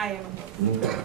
I am. Okay.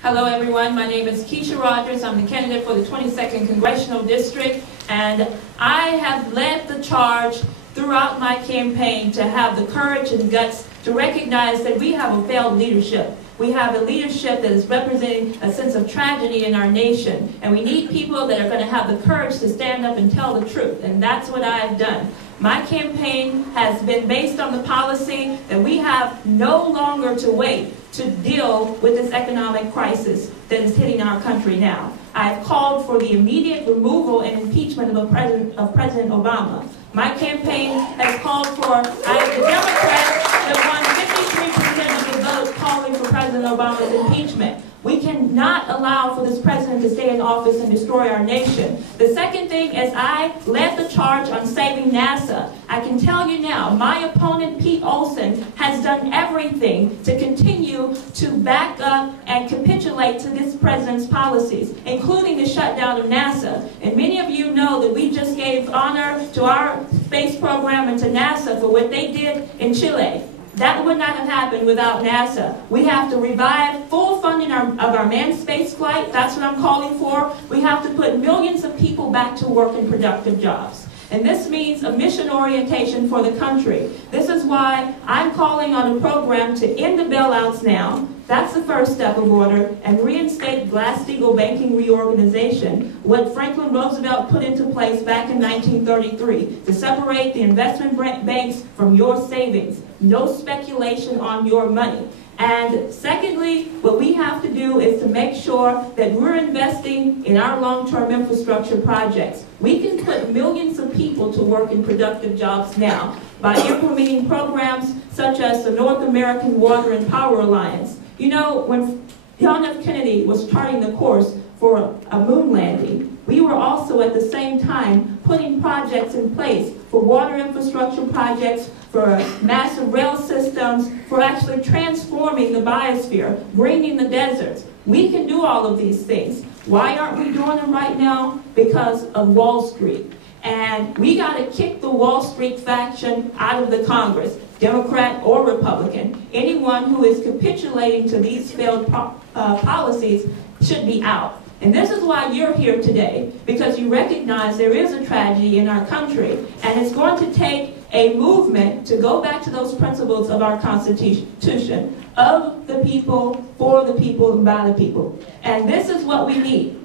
Hello everyone, my name is Keisha Rogers. I'm the candidate for the 22nd Congressional District, and I have led the charge throughout my campaign to have the courage and guts to recognize that we have a failed leadership. We have a leadership that is representing a sense of tragedy in our nation, and we need people that are going to have the courage to stand up and tell the truth, and that's what I've done. My campaign has been based on the policy that we have no longer to wait to deal with this economic crisis that is hitting our country now. I've called for the immediate removal and impeachment of President Obama. My campaign has called for, I am the Democrat that won 53% of the vote calling for President Obama's impeachment. We cannot allow for this president to stay in office and destroy our nation. The second thing is I led the charge on saving NASA. I can tell you now, my opponent Pete Olson has done everything to continue to back up and capitulate to this president's policies, including the shutdown of NASA. And many of you know that we just gave honor to our space program and to NASA for what they did in Chile. That would not have happened without NASA. We have to revive full funding of our manned space flight. That's what I'm calling for. We have to put millions of people back to work in productive jobs. And this means a mission orientation for the country. This is why I'm calling on a program to end the bailouts now. That's the first step of order, and reinstate Glass-Steagall banking reorganization, what Franklin Roosevelt put into place back in 1933, to separate the investment banks from your savings. No speculation on your money. And secondly, what we have to do is to make sure that we're investing in our long-term infrastructure projects. We can put millions of people to work in productive jobs now by implementing programs such as the North American Water and Power Alliance. You know, when John F. Kennedy was charting the course for a moon landing, we were also at the same time putting projects in place for water infrastructure projects, for massive rail systems, for actually transforming the biosphere, greening the deserts. We can do all of these things. Why aren't we doing them right now? Because of Wall Street. And we got to kick the Wall Street faction out of the Congress, Democrat or Republican. Anyone who is capitulating to these failed policies should be out. And this is why you're here today, because you recognize there is a tragedy in our country, and it's going to take a movement to go back to those principles of our Constitution, of the people, for the people, and by the people. And this is what we need.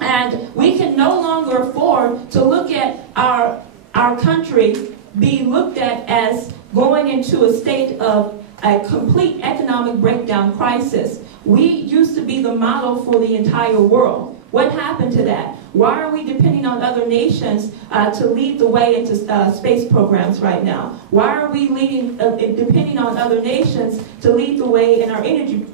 And we can no longer afford to look at our country be looked at as going into a state of a complete economic breakdown crisis. We used to be the model for the entire world. What happened to that? Why are we depending on other nations to lead the way into space programs right now? Why are we depending on other nations to lead the way in our energy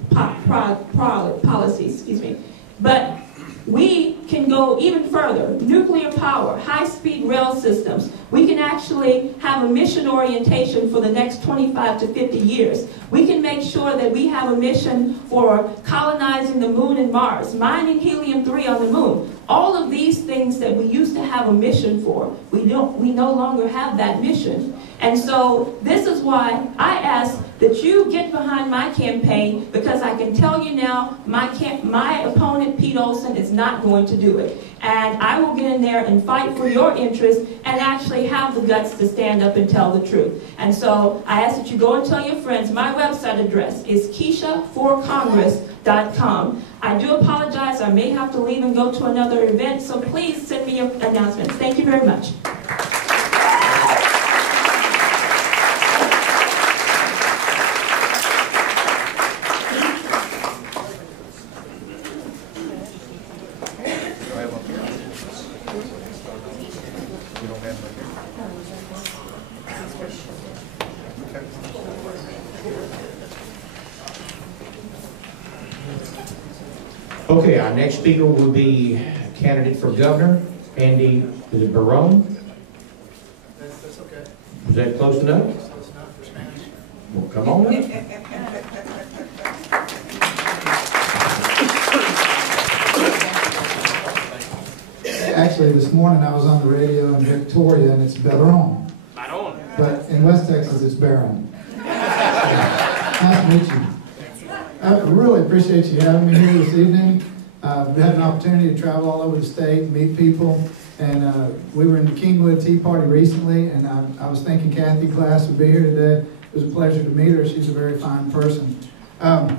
policies? Excuse me. But we can go even further. Nuclear power, high-speed rail systems. We can actually have a mission orientation for the next 25 to 50 years. We can make sure that we have a mission for colonizing the moon and Mars, mining helium-3 on the moon. All of these things that we used to have a mission for, we no longer have that mission. And so this is why I ask that you get behind my campaign, because I can tell you now, my opponent, Pete Olson, is not going to do it. And I will get in there and fight for your interests and actually have the guts to stand up and tell the truth. And so I ask that you go and tell your friends. My website address is KeishaForCongress.com. I do apologize. I may have to leave and go to another event, so please send me your announcements. Thank you very much. Okay, our next speaker will be candidate for governor, Andy, is it Barone? That's okay. Is that close enough? Close enough for Spanish. Well, come on up. Actually, this morning I was on the radio in Victoria, and it's Barone. Barone. But in West Texas, it's barren. Nice to meet you. I really appreciate you having me here this evening. We've had an opportunity to travel all over the state and meet people. And we were in the Kingwood Tea Party recently, and I was thinking Kathy Class would be here today. It was a pleasure to meet her. She's a very fine person. To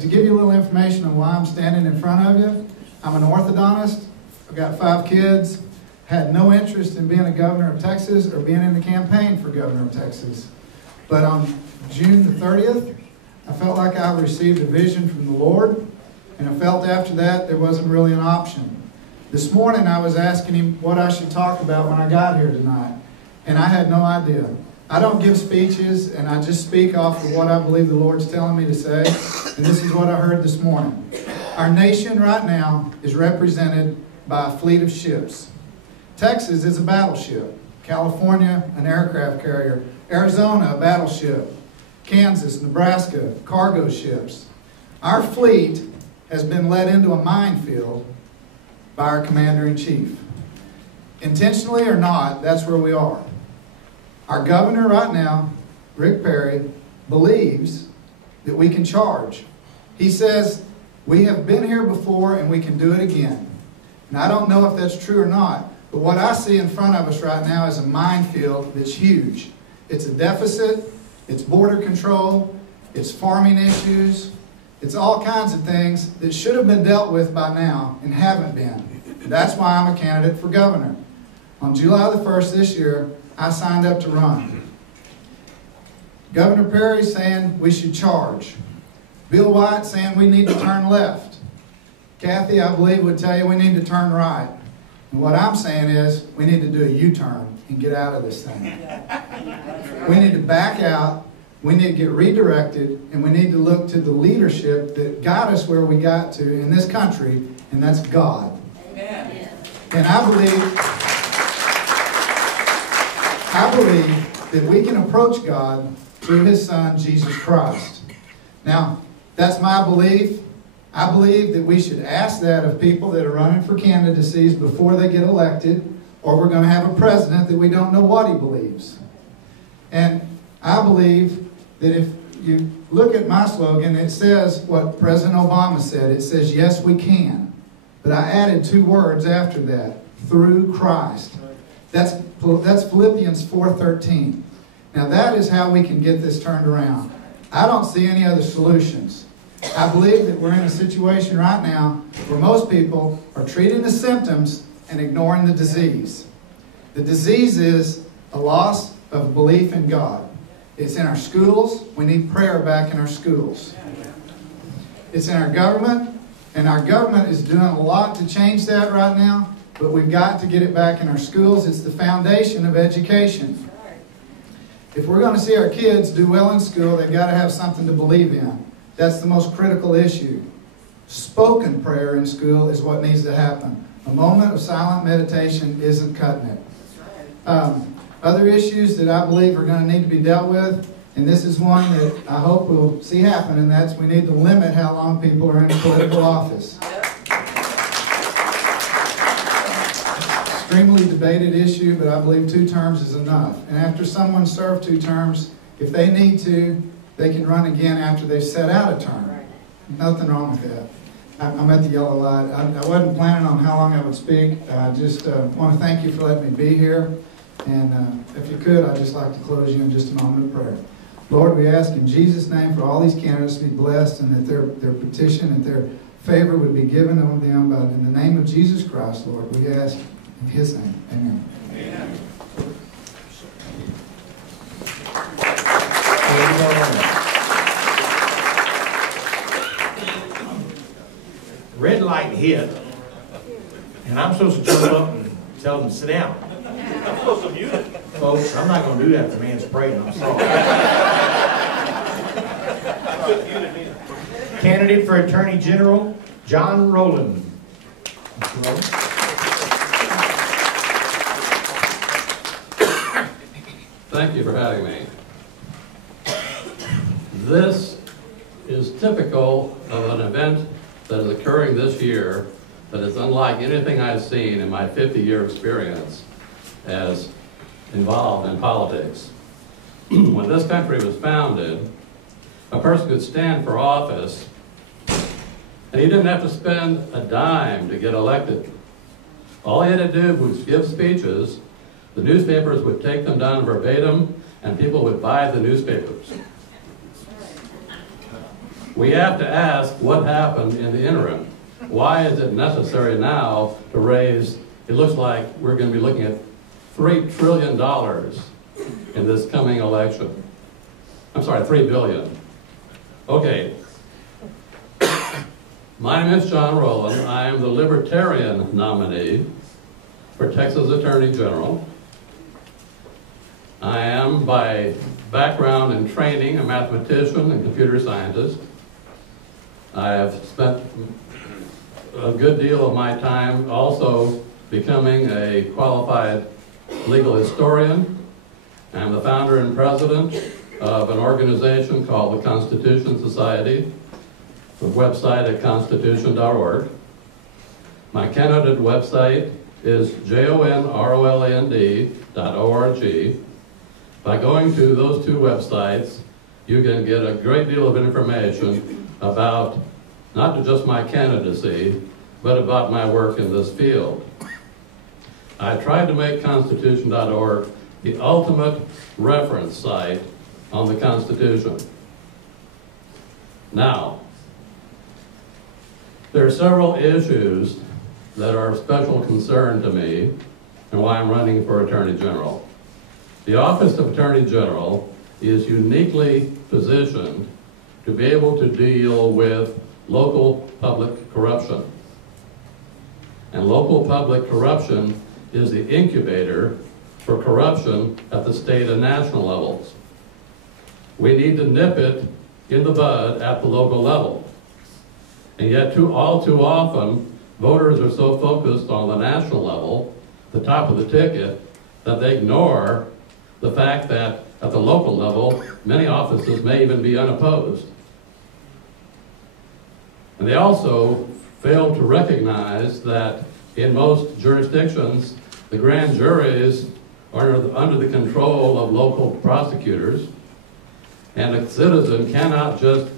give you a little information on why I'm standing in front of you, I'm an orthodontist. I've got 5 kids. Had no interest in being a governor of Texas or being in the campaign for governor of Texas. But on June the 30th, I felt like I received a vision from the Lord, and I felt after that there wasn't really an option. This morning I was asking him what I should talk about when I got here tonight, and I had no idea. I don't give speeches, and I just speak off of what I believe the Lord's telling me to say, and this is what I heard this morning. Our nation right now is represented by a fleet of ships. Texas is a battleship. California, an aircraft carrier. Arizona, a battleship. Kansas, Nebraska, cargo ships. Our fleet has been led into a minefield by our commander-in-chief. Intentionally or not, that's where we are. Our governor right now, Rick Perry, believes that we can charge. He says, we have been here before and we can do it again. And I don't know if that's true or not, but what I see in front of us right now is a minefield that's huge. It's a deficit, it's border control, it's farming issues, it's all kinds of things that should have been dealt with by now and haven't been. That's why I'm a candidate for governor. On July the 1st this year, I signed up to run. Governor Perry saying we should charge. Bill White saying we need to turn left. Kathy, I believe, would tell you we need to turn right. And what I'm saying is we need to do a U-turn and get out of this thing. We need to back out, we need to get redirected, and we need to look to the leadership that got us where we got to in this country, and that's God. Amen. And I believe that we can approach God through His Son, Jesus Christ. Now, that's my belief. I believe that we should ask that of people that are running for candidacies before they get elected, or we're going to have a president that we don't know what he believes. And I believe that if you look at my slogan, it says what President Obama said. It says, yes, we can. But I added 2 words after that, through Christ. That's Philippians 4:13. Now that is how we can get this turned around. I don't see any other solutions. I believe that we're in a situation right now where most people are treating the symptoms and ignoring the disease. The disease is a loss of belief in God. It's in our schools. We need prayer back in our schools. It's in our government, and our government is doing a lot to change that right now, but we've got to get it back in our schools. It's the foundation of education. If we're going to see our kids do well in school, they've got to have something to believe in. That's the most critical issue. Spoken prayer in school is what needs to happen. A moment of silent meditation isn't cutting it. Other issues that I believe are going to need to be dealt with, and this is one that I hope we'll see happen, and that's we need to limit how long people are in political office. Extremely debated issue, but I believe 2 terms is enough. And after someone served 2 terms, if they need to, they can run again after they've set out a term. Nothing wrong with that. I'm at the yellow light. I wasn't planning on how long I would speak. I just want to thank you for letting me be here. And if you could, I'd just like to close you in just a moment of prayer. Lord, we ask in Jesus' name for all these candidates to be blessed, and that their petition and their favor would be given on them. But in the name of Jesus Christ, Lord, we ask in His name. Amen. Amen. Red light hit, and I'm supposed to jump up and tell them to sit down. I'm supposed to mute it. Folks, I'm not going to do that. The man's praying. I'm sorry. Candidate for Attorney General, Jon Roland. Thank you for having me. This is typical of an event that is occurring this year that is unlike anything I've seen in my 50-year experience as involved in politics. when this country was founded, a person could stand for office and he didn't have to spend a dime to get elected. All he had to do was give speeches, the newspapers would take them down verbatim, and people would buy the newspapers. We have to ask what happened in the interim. Why is it necessary now to raise, it looks like we're going to be looking at $3 trillion in this coming election. I'm sorry, $3 billion. Okay. My name is Jon Roland. I am the Libertarian nominee for Texas Attorney General. I am, by background and training, a mathematician and computer scientist. I have spent a good deal of my time also becoming a qualified legal historian. I'm the founder and president of an organization called the Constitution Society, the website at constitution.org. My candidate website is jonroland.org. By going to those two websites, you can get a great deal of information about not just my candidacy, but about my work in this field. I tried to make constitution.org the ultimate reference site on the Constitution. Now, there are several issues that are of special concern to me and why I'm running for Attorney General. The Office of Attorney General is uniquely positioned to be able to deal with local public corruption. And local public corruption is the incubator for corruption at the state and national levels. We need to nip it in the bud at the local level. And yet all too often, voters are so focused on the national level, the top of the ticket, that they ignore the fact that at the local level, many offices may even be unopposed. And they also fail to recognize that in most jurisdictions, the grand juries are under the control of local prosecutors, and a citizen cannot just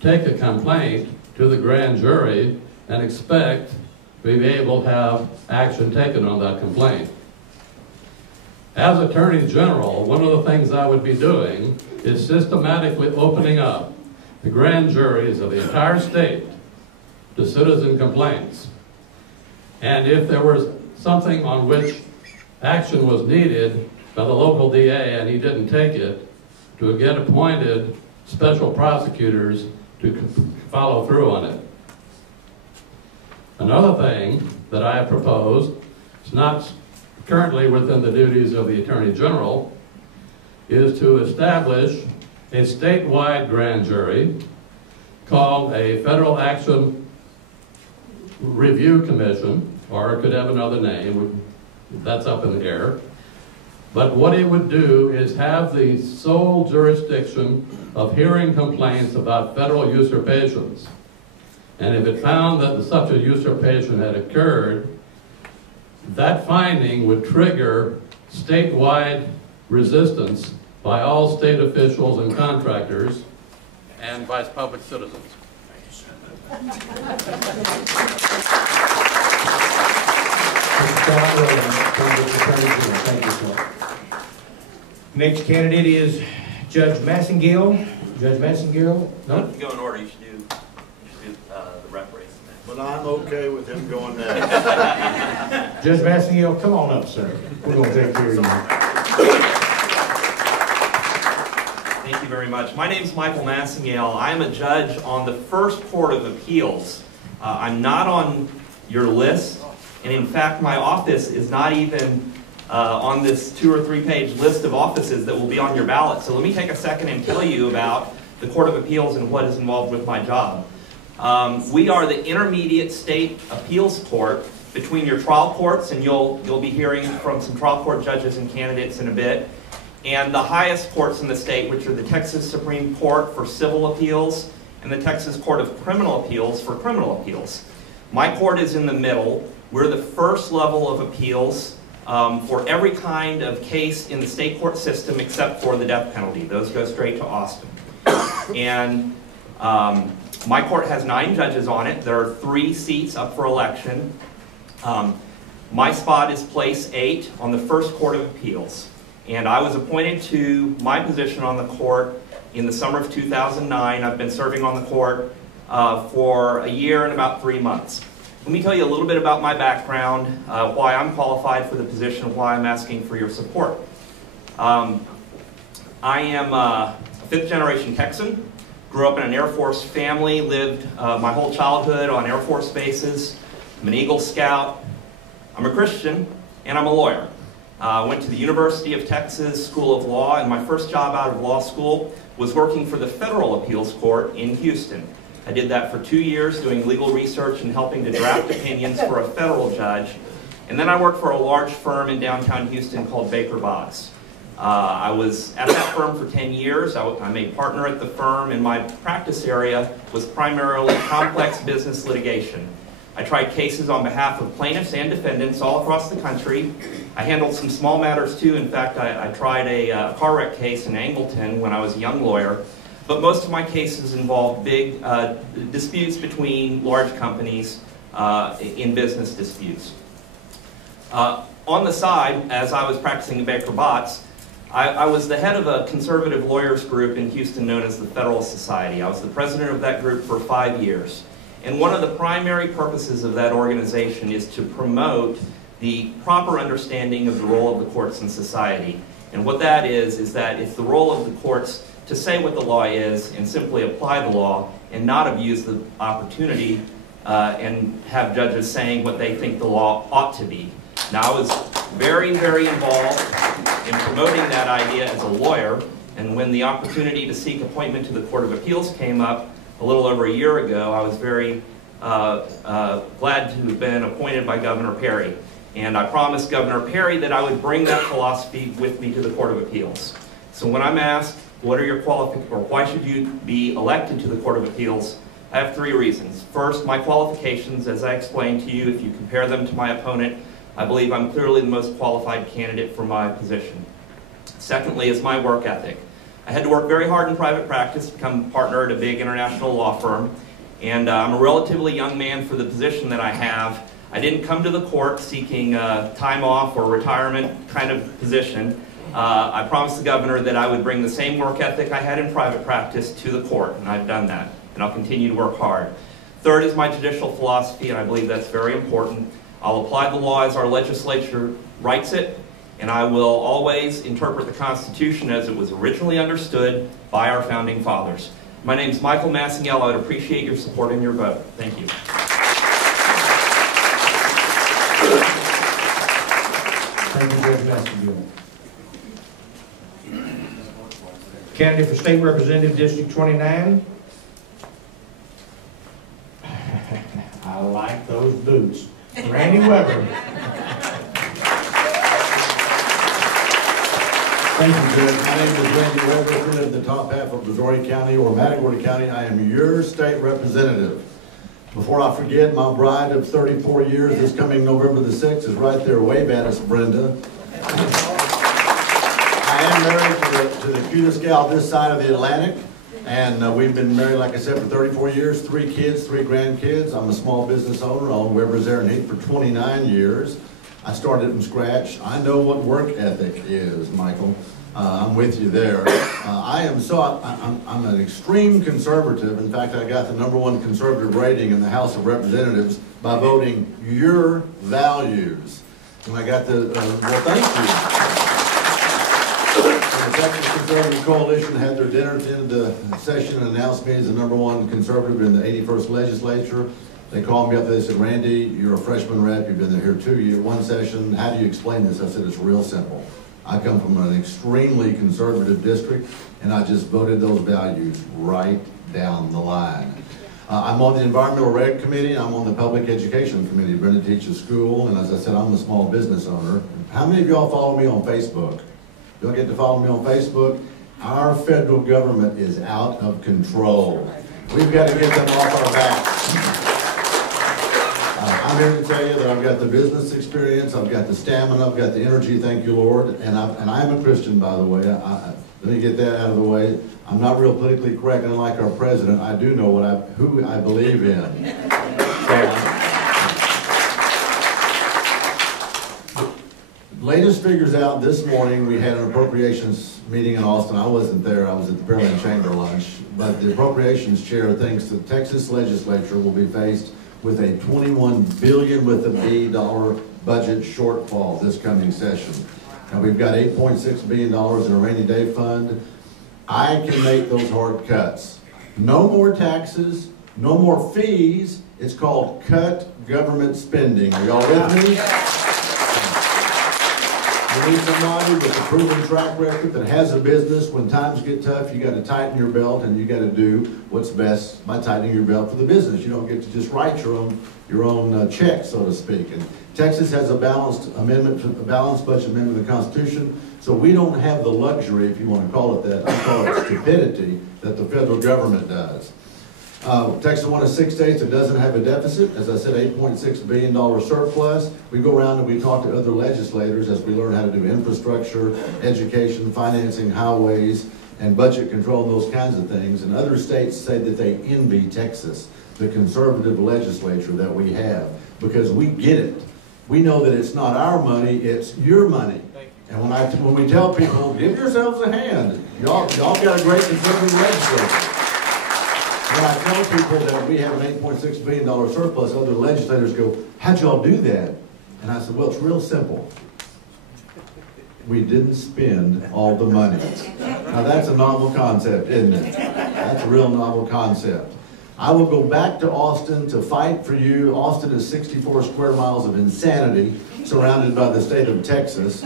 take a complaint to the grand jury and expect to be able to have action taken on that complaint. As Attorney General, one of the things I would be doing is systematically opening up the grand juries of the entire state to citizen complaints. And if there was something on which action was needed by the local DA and he didn't take it, to get appointed special prosecutors to follow through on it. Another thing that I have proposed, it's not currently within the duties of the Attorney General, is to establish a statewide grand jury called a Federal Action Review Commission, or it could have another name, that's up in the air. But what it would do is have the sole jurisdiction of hearing complaints about federal usurpations. And if it found that such a usurpation had occurred, that finding would trigger statewide resistance by all state officials and contractors and by public citizens. Thank you, sir. Next candidate is Judge Massengill. Judge Massengill? No? If you go in order, you should do the referees. But I'm okay with him going next. Judge Massengill, come on up, sir. We're going to take care of you. Thank you very much. My name is Michael Massengill. I am a judge on the First Court of Appeals. I'm not on your list, and in fact, my office is not even on this 2 or 3 page list of offices that will be on your ballot. So let me take a second and tell you about the Court of Appeals and what is involved with my job. We are the intermediate state appeals court between your trial courts, and you'll be hearing from some trial court judges and candidates in a bit, and the highest courts in the state, which are the Texas Supreme Court for civil appeals and the Texas Court of Criminal Appeals for criminal appeals. My court is in the middle. We're the first level of appeals for every kind of case in the state court system except for the death penalty. Those go straight to Austin. And my court has 9 judges on it. There are 3 seats up for election. My spot is place 8 on the First Court of Appeals. And I was appointed to my position on the court in the summer of 2009. I've been serving on the court for a year and about 3 months. Let me tell you a little bit about my background, why I'm qualified for the position, why I'm asking for your support. I am a 5th-generation Texan. Grew up in an Air Force family, lived my whole childhood on Air Force bases. I'm an Eagle Scout. I'm a Christian, and I'm a lawyer. Went to the University of Texas School of Law, and my first job out of law school was working for the Federal Appeals Court in Houston. I did that for 2 years, doing legal research and helping to draft opinions for a federal judge. And then I worked for a large firm in downtown Houston called Baker Botts. I was at that firm for 10 years. I made partner at the firm, and my practice area was primarily complex business litigation. I tried cases on behalf of plaintiffs and defendants all across the country. I handled some small matters too. In fact, I tried a car wreck case in Angleton when I was a young lawyer. But most of my cases involved big disputes between large companies in business disputes. On the side, as I was practicing at Baker Botts, I was the head of a conservative lawyers group in Houston known as the Federalist Society. I was the president of that group for 5 years. And one of the primary purposes of that organization is to promote the proper understanding of the role of the courts in society. And what that is that it's the role of the courts to say what the law is and simply apply the law and not abuse the opportunity and have judges saying what they think the law ought to be. Now, I was very, very involved in promoting that idea as a lawyer, and when the opportunity to seek appointment to the Court of Appeals came up a little over a year ago, I was very glad to have been appointed by Governor Perry. And I promised Governor Perry that I would bring that philosophy with me to the Court of Appeals. So when I'm asked, what are your qualifications, or why should you be elected to the Court of Appeals, I have 3 reasons. First, my qualifications, as I explained to you, if you compare them to my opponent, I believe I'm clearly the most qualified candidate for my position. Secondly is my work ethic. I had to work very hard in private practice to become a partner at a big international law firm, and I'm a relatively young man for the position that I have. I didn't come to the court seeking time off or retirement kind of position. I promised the governor that I would bring the same work ethic I had in private practice to the court, and I've done that, and I'll continue to work hard. Third is my judicial philosophy, and I believe that's very important. I'll apply the law as our legislature writes it, and I will always interpret the Constitution as it was originally understood by our founding fathers. My name is Michael Massingale. I would appreciate your support and your vote. Thank you. Thank you, Judge Massingale. Candidate for State Representative, District 29. I like those boots. Randy Weber. Thank you, Judge. My name is Randy Weber. I live in the top half of Missouri County or Matagorda County. I am your state representative. Before I forget, my bride of 34 years this coming November the 6th is right there. Wave at us, Brenda. I am married to the cutest gal this side of the Atlantic. And we've been married, like I said, for 34 years, 3 kids, 3 grandkids. I'm a small business owner on Weber's Air and Heat for 29 years. I started from scratch. I know what work ethic is, Michael. I'm with you there. I'm an extreme conservative. In fact, I got the #1 conservative rating in the House of Representatives by voting your values. And I got the, well, thank you. The Texas Conservative Coalition had their dinner at the end of the session and announced me as the #1 conservative in the 81st legislature. They called me up, they said, Randy, you're a freshman rep, you've been here 2 years, 1 session, how do you explain this? I said, it's real simple. I come from an extremely conservative district, and I just voted those values right down the line. I'm on the Environmental Reg Committee, I'm on the Public Education Committee. Brenda teaches school, and as I said, I'm a small business owner. How many of y'all follow me on Facebook? Y'all get to follow me on Facebook? Our federal government is out of control. We've got to get them off our backs. I'm here to tell you that I've got the business experience, I've got the stamina, I've got the energy, thank you, Lord, and I'm a Christian, by the way. Let me get that out of the way. I'm not real politically correct, unlike our president. I do know who I believe in. Latest figures out this morning. We had an appropriations meeting in Austin. I wasn't there. I was at the Pearland Chamber lunch. But the appropriations chair thinks the Texas legislature will be faced with a $21 billion with a B dollar budget shortfall this coming session. Now we've got $8.6 billion in a rainy day fund. I can make those hard cuts. No more taxes, no more fees. It's called cut government spending. Are y'all with me? You need somebody with a proven track record that has a business. When times get tough, you got to tighten your belt, and you got to do what's best by tightening your belt for the business. You don't get to just write your own check, so to speak. And Texas has a balanced budget amendment of the Constitution, so we don't have the luxury, if you want to call it that, I call it stupidity, that the federal government does. Texas is one of 6 states that doesn't have a deficit. As I said, $8.6 billion surplus. We go around and we talk to other legislators as we learn how to do infrastructure, education, financing, highways, and budget control, and those kinds of things. And other states say that they envy Texas, the conservative legislature that we have, because we get it. We know that it's not our money, it's your money. And when we tell people, give yourselves a hand, y'all got a great conservative legislature. When I tell people that we have an $8.6 billion surplus, other legislators go, how'd y'all do that? And I said, well, it's real simple. We didn't spend all the money. Now that's a novel concept, isn't it? That's a real novel concept. I will go back to Austin to fight for you. Austin is 64 square miles of insanity surrounded by the state of Texas.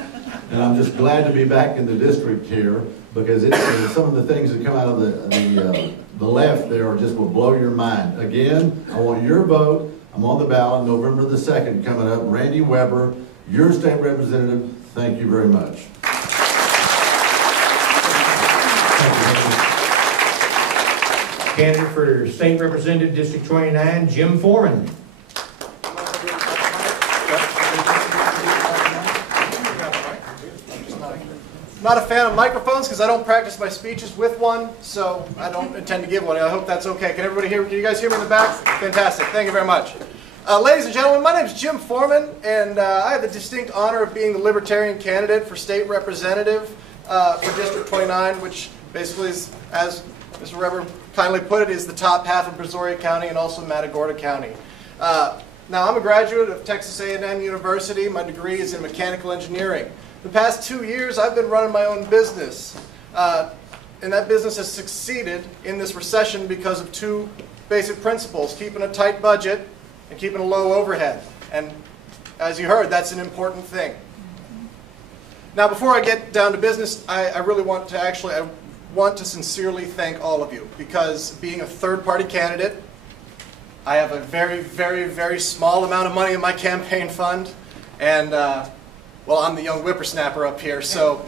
And I'm just glad to be back in the district here, because some of the things that come out of the left there just will blow your mind. Again, I want your vote. I'm on the ballot November the 2nd coming up. Randy Weber, your state representative. Thank you very much. Candidate for State Representative District 29, Jim Foreman. Not a fan of microphones because I don't practice my speeches with one, so I don't intend to give one. I hope that's okay. Can everybody hear? Can you guys hear me in the back? Fantastic. Thank you very much. Ladies and gentlemen, my name is Jim Foreman, and I have the distinct honor of being the Libertarian candidate for state representative for District 29, which basically is, as Mr. Weber kindly put it, is the top half of Brazoria County and also Matagorda County. Now, I'm a graduate of Texas A&M University. My degree is in mechanical engineering. The past 2 years, I've been running my own business, and that business has succeeded in this recession because of two basic principles: keeping a tight budget and keeping a low overhead. And as you heard, that's an important thing. Now, before I get down to business, I really want to sincerely thank all of you, because being a third-party candidate, I have a very, very, very small amount of money in my campaign fund, and well, I'm the young whippersnapper up here, so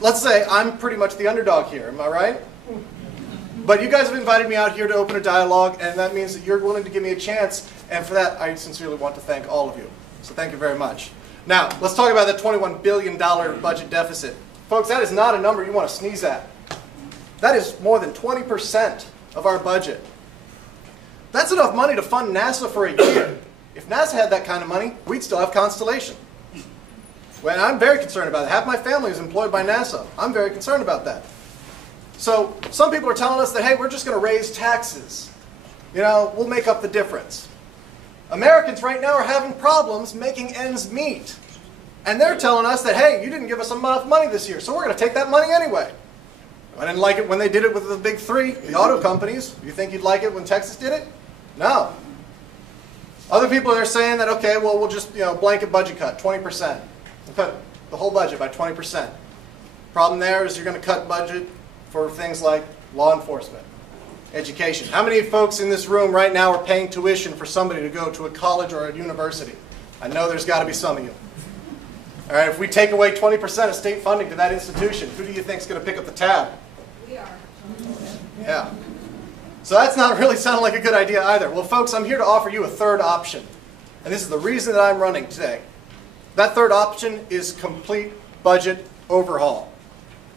let's say I'm pretty much the underdog here, am I right? But you guys have invited me out here to open a dialogue, and that means that you're willing to give me a chance, and for that, I sincerely want to thank all of you. So thank you very much. Now, let's talk about that $21 billion budget deficit. Folks, that is not a number you want to sneeze at. That is more than 20% of our budget. That's enough money to fund NASA for a year. If NASA had that kind of money, we'd still have Constellation. Well, I'm very concerned about it. Half my family is employed by NASA. I'm very concerned about that. So some people are telling us that, hey, we're just going to raise taxes. You know, we'll make up the difference. Americans right now are having problems making ends meet. And they're telling us that, hey, you didn't give us enough money this year, so we're going to take that money anyway. I didn't like it when they did it with the big three, the auto companies. You think you'd like it when Texas did it? No. Other people are saying that, okay, well, we'll just, blanket budget cut, 20%. We'll cut the whole budget by 20%. Problem there is you're going to cut budget for things like law enforcement, education. How many folks in this room right now are paying tuition for somebody to go to a college or a university? I know there's got to be some of you. All right, if we take away 20% of state funding to that institution, who do you think is going to pick up the tab? We are. Yeah. So that's not really sounding like a good idea either. Well, folks, I'm here to offer you a third option. And this is the reason that I'm running today. That third option is complete budget overhaul.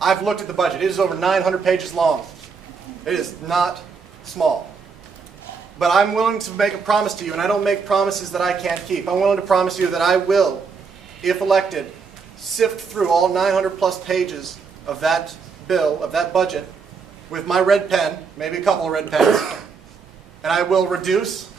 I've looked at the budget. It is over 900 pages long. It is not small. But I'm willing to make a promise to you, and I don't make promises that I can't keep. I'm willing to promise you that I will, if elected, sift through all 900 plus pages of that bill, of that budget, with my red pen, maybe a couple of red pens, and I will reduce,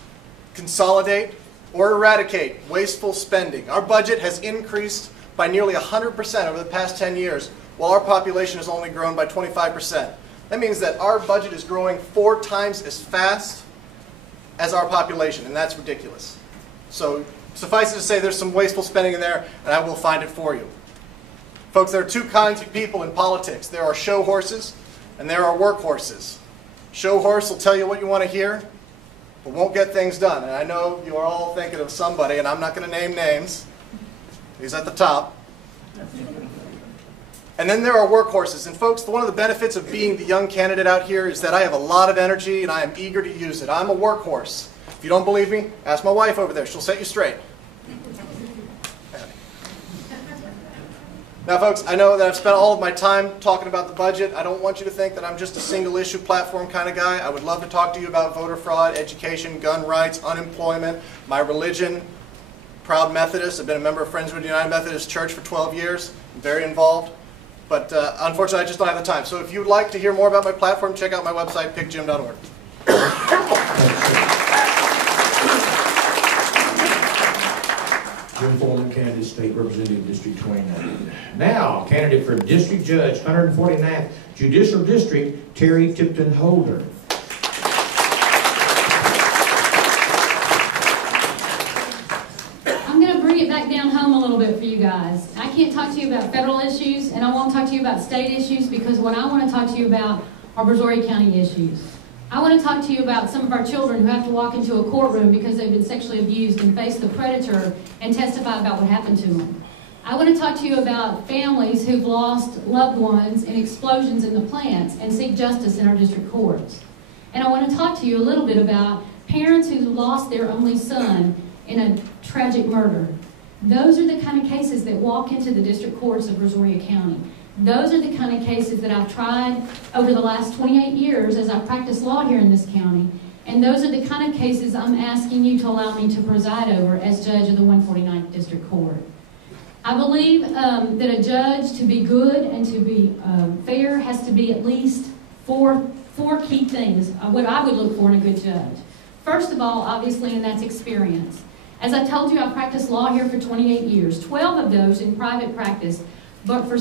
consolidate, or eradicate wasteful spending. Our budget has increased by nearly 100% over the past 10 years, while our population has only grown by 25%. That means that our budget is growing 4 times as fast as our population, and that's ridiculous. So suffice it to say, there's some wasteful spending in there, and I will find it for you. Folks, there are 2 kinds of people in politics. There are show horses, and there are workhorses. Show horse will tell you what you want to hear, but won't get things done. And I know you are all thinking of somebody, and I'm not going to name names. He's at the top. And then there are workhorses. And folks, one of the benefits of being the young candidate out here is that I have a lot of energy and I am eager to use it. I'm a workhorse. If you don't believe me, ask my wife over there. She'll set you straight. Now, folks, I know that I've spent all of my time talking about the budget. I don't want you to think that I'm just a single-issue platform kind of guy. I would love to talk to you about voter fraud, education, gun rights, unemployment, my religion. Proud Methodist. I've been a member of Friendswood United Methodist Church for 12 years. I'm very involved. But unfortunately, I just don't have the time. So if you'd like to hear more about my platform, check out my website, pickjim.org. Jim Roland, candidate, State Representative, District 29. Now, candidate for District Judge, 149th Judicial District, Terry Tipton Holder. I'm going to bring it back down home a little bit for you guys. I can't talk to you about federal issues, and I won't talk to you about state issues, because what I want to talk to you about are Brazoria County issues. I want to talk to you about some of our children who have to walk into a courtroom because they've been sexually abused and face the predator and testify about what happened to them. I want to talk to you about families who've lost loved ones in explosions in the plants and seek justice in our district courts. And I want to talk to you a little bit about parents who lost their only son in a tragic murder. Those are the kind of cases that walk into the district courts of Brazoria County. Those are the kind of cases that I've tried over the last 28 years as I practice law here in this county. And those are the kind of cases I'm asking you to allow me to preside over as judge of the 149th District Court. I believe that a judge, to be good and to be fair, has to be at least four key things, what I would look for in a good judge. First of all, obviously, and that's experience. As I told you, I practiced law here for 28 years, 12 of those in private practice, but for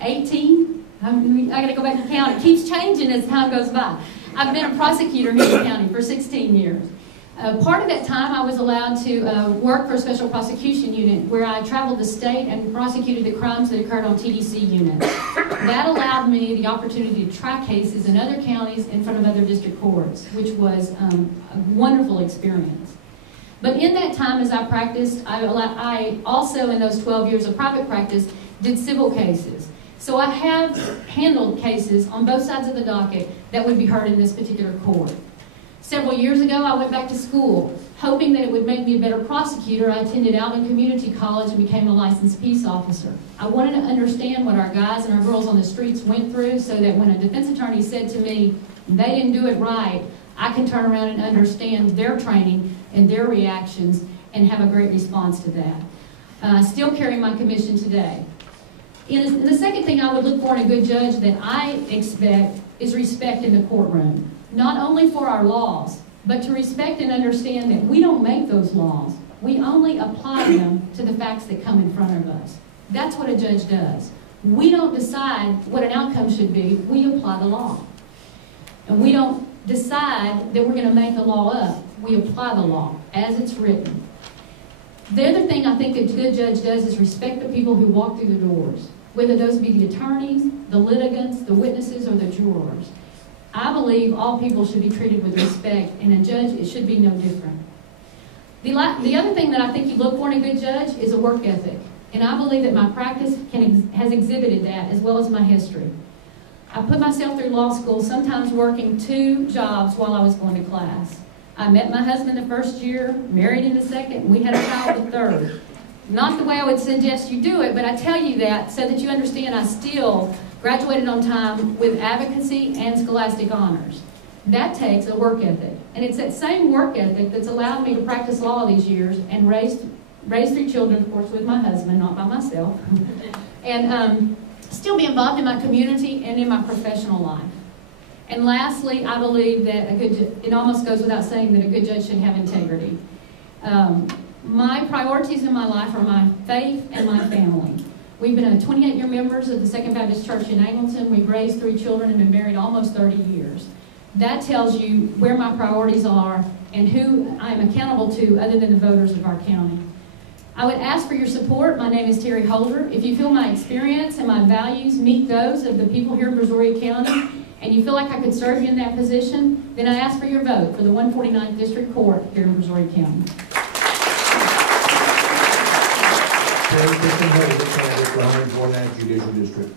18, I got to go back and count. It keeps changing as time goes by. I've been a prosecutor here in the county for 16 years. Part of that time, I was allowed to work for a special prosecution unit where I traveled the state and prosecuted the crimes that occurred on TDC units. That allowed me the opportunity to try cases in other counties in front of other district courts, which was a wonderful experience. But in that time as I practiced, I also, in those 12 years of private practice, did civil cases. So I have handled cases on both sides of the docket that would be heard in this particular court. Several years ago, I went back to school, hoping that it would make me a better prosecutor. I attended Alvin Community College and became a licensed peace officer. I wanted to understand what our guys and our girls on the streets went through so that when a defense attorney said to me, they didn't do it right, I can turn around and understand their training and their reactions and have a great response to that. I still carry my commission today. And the second thing I would look for in a good judge that I expect is respect in the courtroom. Not only for our laws, but to respect and understand that we don't make those laws. We only apply them to the facts that come in front of us. That's what a judge does. We don't decide what an outcome should be. We apply the law. And we don't decide that we're going to make the law up. We apply the law as it's written. The other thing I think a good judge does is respect the people who walk through the doors, whether those be the attorneys, the litigants, the witnesses, or the jurors. I believe all people should be treated with respect, and a judge, it should be no different. The other thing that I think you look for in a good judge is a work ethic, and I believe that my practice has exhibited that as well as my history. I put myself through law school, sometimes working 2 jobs while I was going to class. I met my husband the first year, married in the second, and we had a child the third. Not the way I would suggest you do it, but I tell you that so that you understand I still graduated on time with advocacy and scholastic honors. That takes a work ethic. And it's that same work ethic that's allowed me to practice law these years and raise 3 children, of course, with my husband, not by myself, and still be involved in my community and in my professional life. And lastly, I believe that it almost goes without saying that a good judge should have integrity. My priorities in my life are my faith and my family. We've been 28-year members of the Second Baptist Church in Angleton. We've raised 3 children and been married almost 30 years. That tells you where my priorities are and who I am accountable to other than the voters of our county. I would ask for your support. My name is Terry Holder. If you feel my experience and my values meet those of the people here in Brazoria County, and you feel like I could serve you in that position, then I ask for your vote for the 149th District Court here in Brazoria County. Terry Christian Holder, candidate for 149th Judicial District.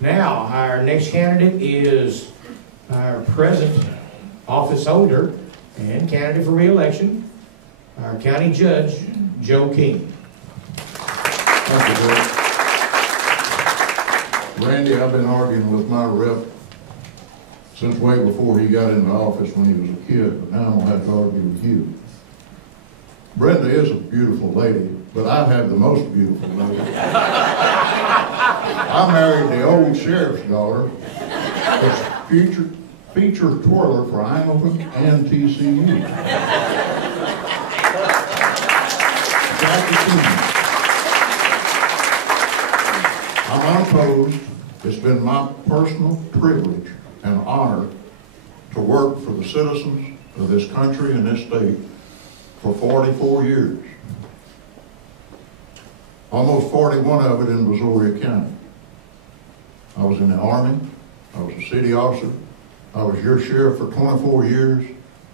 Now, our next candidate is our present office holder and candidate for re-election, our county judge, Joe King. Thank you, Bill. Randy, I've been arguing with my rep since way before he got into office when he was a kid, but now I'm going to have to argue with you. Brenda is a beautiful lady, but I have the most beautiful lady. I married the old sheriff's daughter, the feature twirler for Angleton and TCU. I'm unopposed. It's been my personal privilege and honor to work for the citizens of this country and this state for 44 years. Almost 41 of it in Brazoria County. I was in the Army. I was a city officer. I was your sheriff for 24 years.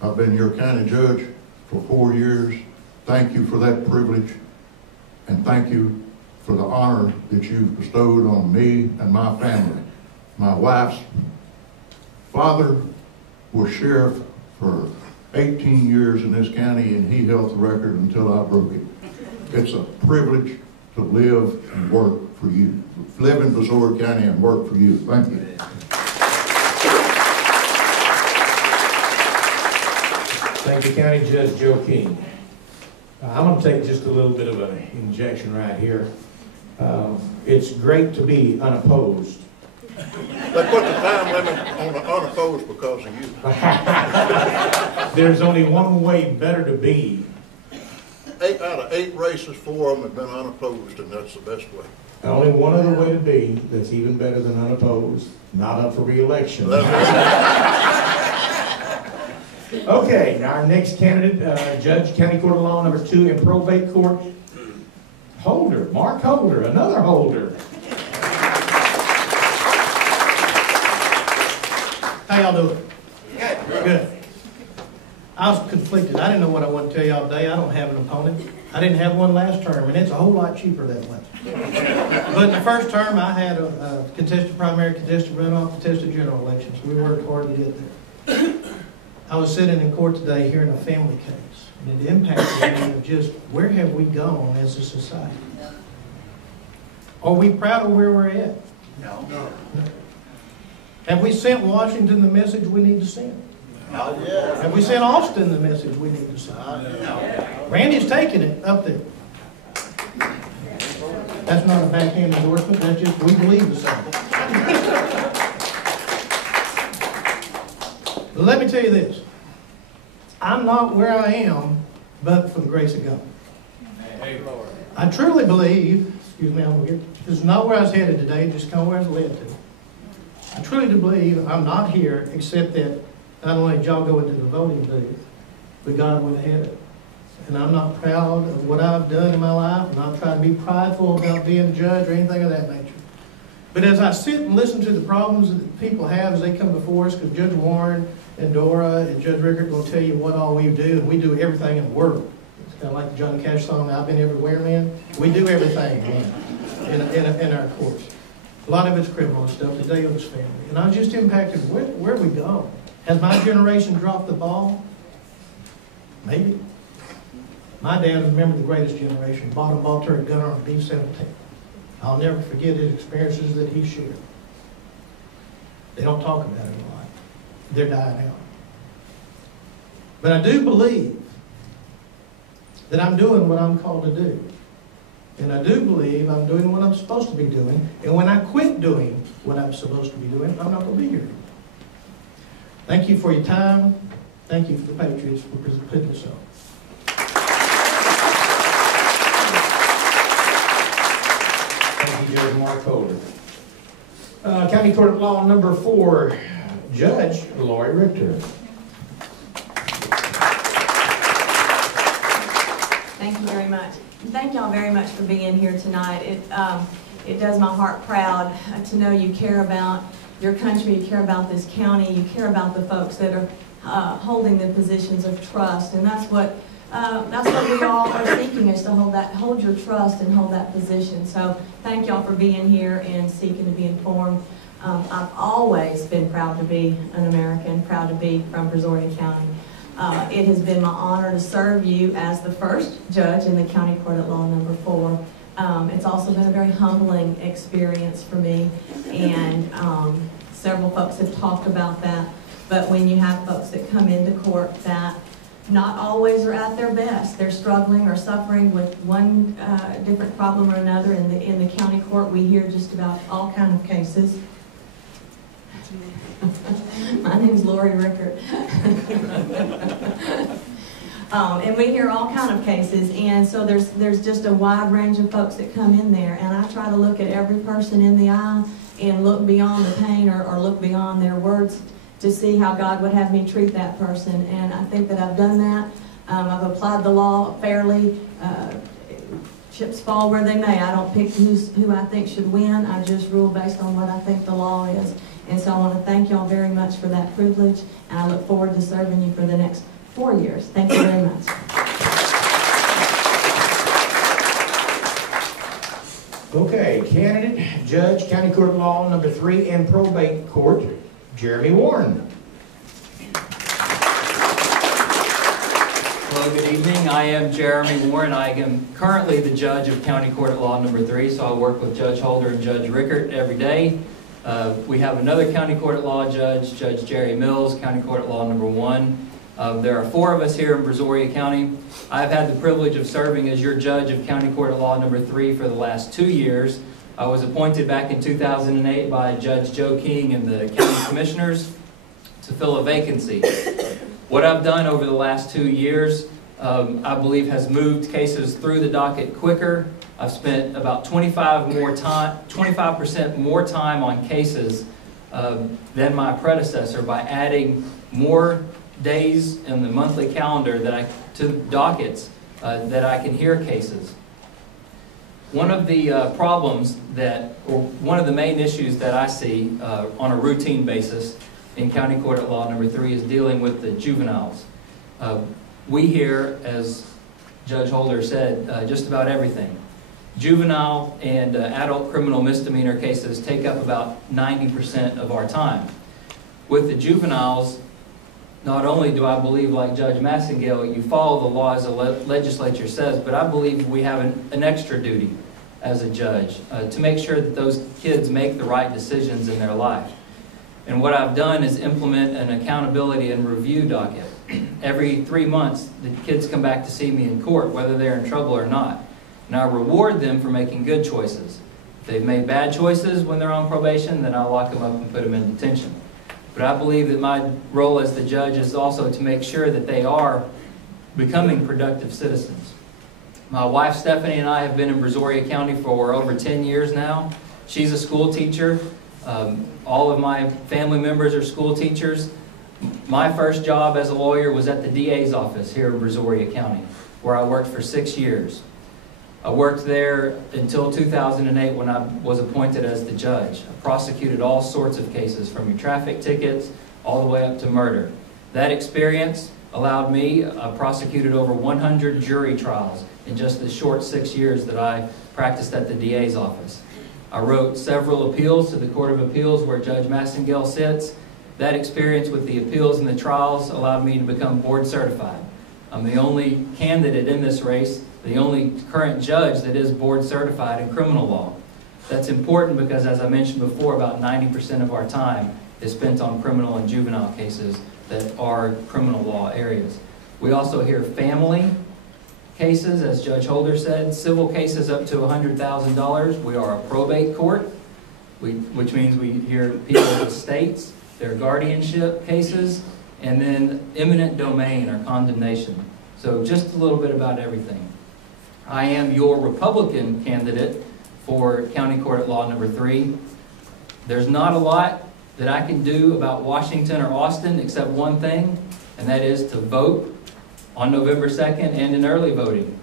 I've been your county judge for 4 years. Thank you for that privilege, and thank you for the honor that you've bestowed on me and my family. My wife's father was sheriff for 18 years in this county, and he held the record until I broke it. It's a privilege to live and work for you. Live in Brazoria County and work for you. Thank you. Thank you, County Judge Joe King. I'm going to take just a little bit of an injection right here. It's great to be unopposed. They put the time limit on the unopposed because of you. There's only one way better to be. 8 out of 8 races, 4 of them have been unopposed, and that's the best way. Only one other way to be that's even better than unopposed, not up for re-election. Okay, our next candidate, Judge, County Court of Law, number 2 in Probate Court, Holder, Mark Holder, another Holder. How y'all doing? Good. I was conflicted. I didn't know what I wanted to tell y'all today. I don't have an opponent. I didn't have one last term, and it's a whole lot cheaper that way. But in the first term, I had a contested primary, contested runoff, contested general elections. We worked hard to get there. I was sitting in court today hearing a family case, and it impacted me of just where have we gone as a society? Are we proud of where we're at? No. Have we sent Washington the message we need to send? No. Have we sent Austin the message we need to send? No. Randy's taking it up there. That's not a backhand endorsement, that's just we believe the same. But let me tell you this. I'm not where I am, but for the grace of God. I truly believe, excuse me, this is not where I was headed today, just kind of where I was led to. I truly do believe I'm not here except that not only did y'all go into the voting booth, but God went ahead of it. And I'm not proud of what I've done in my life. I'm not trying to be prideful about being a judge or anything of that nature. But as I sit and listen to the problems that people have as they come before us, because Judge Warren and Dora and Judge Rickard will tell you what all we do, and we do everything in the world. It's kind of like the Johnny Cash song, I've been everywhere, man. We do everything, man, in our courts. A lot of it's criminal stuff. Today it was family. And I was just impacted, where have we gone? Has my generation dropped the ball? Maybe. My dad was a member of the Greatest Generation, bought a Volterra gun on a B-17. I'll never forget his experiences that he shared. They don't talk about it a lot. They're dying out. But I do believe that I'm doing what I'm called to do. And I do believe I'm doing what I'm supposed to be doing. And when I quit doing what I'm supposed to be doing, I'm not going to be here. Thank you for your time. Thank you for the Patriots for putting this on. Thank you, Judge Mark Holder. County Court of Law number 4, Judge Lori Richter. Thank you very much. Thank y'all very much for being here tonight. It does my heart proud to know you care about your country, you care about this county, you care about the folks that are holding the positions of trust, and that's what we all are seeking, is to hold your trust and hold that position. So thank y'all for being here and seeking to be informed. I've always been proud to be an American, proud to be from Brazoria County. It has been my honor to serve you as the first judge in the County Court at Law number 4. It's also been a very humbling experience for me, and several folks have talked about that. But when you have folks that come into court that not always are at their best, they're struggling or suffering with one different problem or another. In the county court, we hear just about all kinds of cases. My name's Lori Rickert. And we hear all kinds of cases, and so there's just a wide range of folks that come in there, and I try to look at every person in the eye and look beyond the pain or look beyond their words to see how God would have me treat that person. And I think that I've done that. I've applied the law fairly. Chips fall where they may. I don't pick who I think should win. I just rule based on what I think the law is. And so I want to thank y'all very much for that privilege, and I look forward to serving you for the next 4 years. Thank you very much. Okay, candidate, Judge, County Court of Law number 3 and Probate Court, Jeremy Warren. Hello, good evening. I am Jeremy Warren. I am currently the judge of County Court at Law number 3, so I work with Judge Holder and Judge Rickert every day. We have another County Court at Law judge, Judge Jerry Mills, County Court at Law number 1. There are 4 of us here in Brazoria County. I've had the privilege of serving as your judge of County Court at Law number 3 for the last 2 years. I was appointed back in 2008 by Judge Joe King and the County Commissioners to fill a vacancy. What I've done over the last 2 years, I believe, has moved cases through the docket quicker. I've spent about 25% more time on cases than my predecessor by adding more days in the monthly calendar to dockets that I can hear cases. One of the problems one of the main issues that I see on a routine basis in County Court at Law number 3 is dealing with the juveniles. We hear, as Judge Holder said, just about everything. Juvenile and adult criminal misdemeanor cases take up about 90% of our time. With the juveniles, not only do I believe, like Judge Massengale, you follow the law as the legislature says, but I believe we have an extra duty as a judge to make sure that those kids make the right decisions in their life. And what I've done is implement an accountability and review docket. Every 3 months, the kids come back to see me in court, whether they're in trouble or not. And I reward them for making good choices. If they've made bad choices when they're on probation, then I'll lock them up and put them in detention. But I believe that my role as the judge is also to make sure that they are becoming productive citizens. My wife Stephanie and I have been in Brazoria County for over 10 years now. She's a school teacher. All of my family members are school teachers. My first job as a lawyer was at the DA's office here in Brazoria County, where I worked for 6 years. I worked there until 2008 when I was appointed as the judge. I prosecuted all sorts of cases, from your traffic tickets all the way up to murder. That experience allowed me, I prosecuted over 100 jury trials in just the short 6 years that I practiced at the DA's office. I wrote several appeals to the Court of Appeals where Judge Massengale sits. That experience with the appeals and the trials allowed me to become board certified. I'm the only candidate in this race, the only current judge that is board certified in criminal law. That's important because, as I mentioned before, about 90% of our time is spent on criminal and juvenile cases that are criminal law areas. We also hear family cases, as Judge Holder said, civil cases up to $100,000. We are a probate court, which means we hear people's estates, their guardianship cases, and then eminent domain or condemnation. So just a little bit about everything. I am your Republican candidate for County Court at Law number 3. There's not a lot that I can do about Washington or Austin except one thing, and that is to vote on November 2nd and in early voting.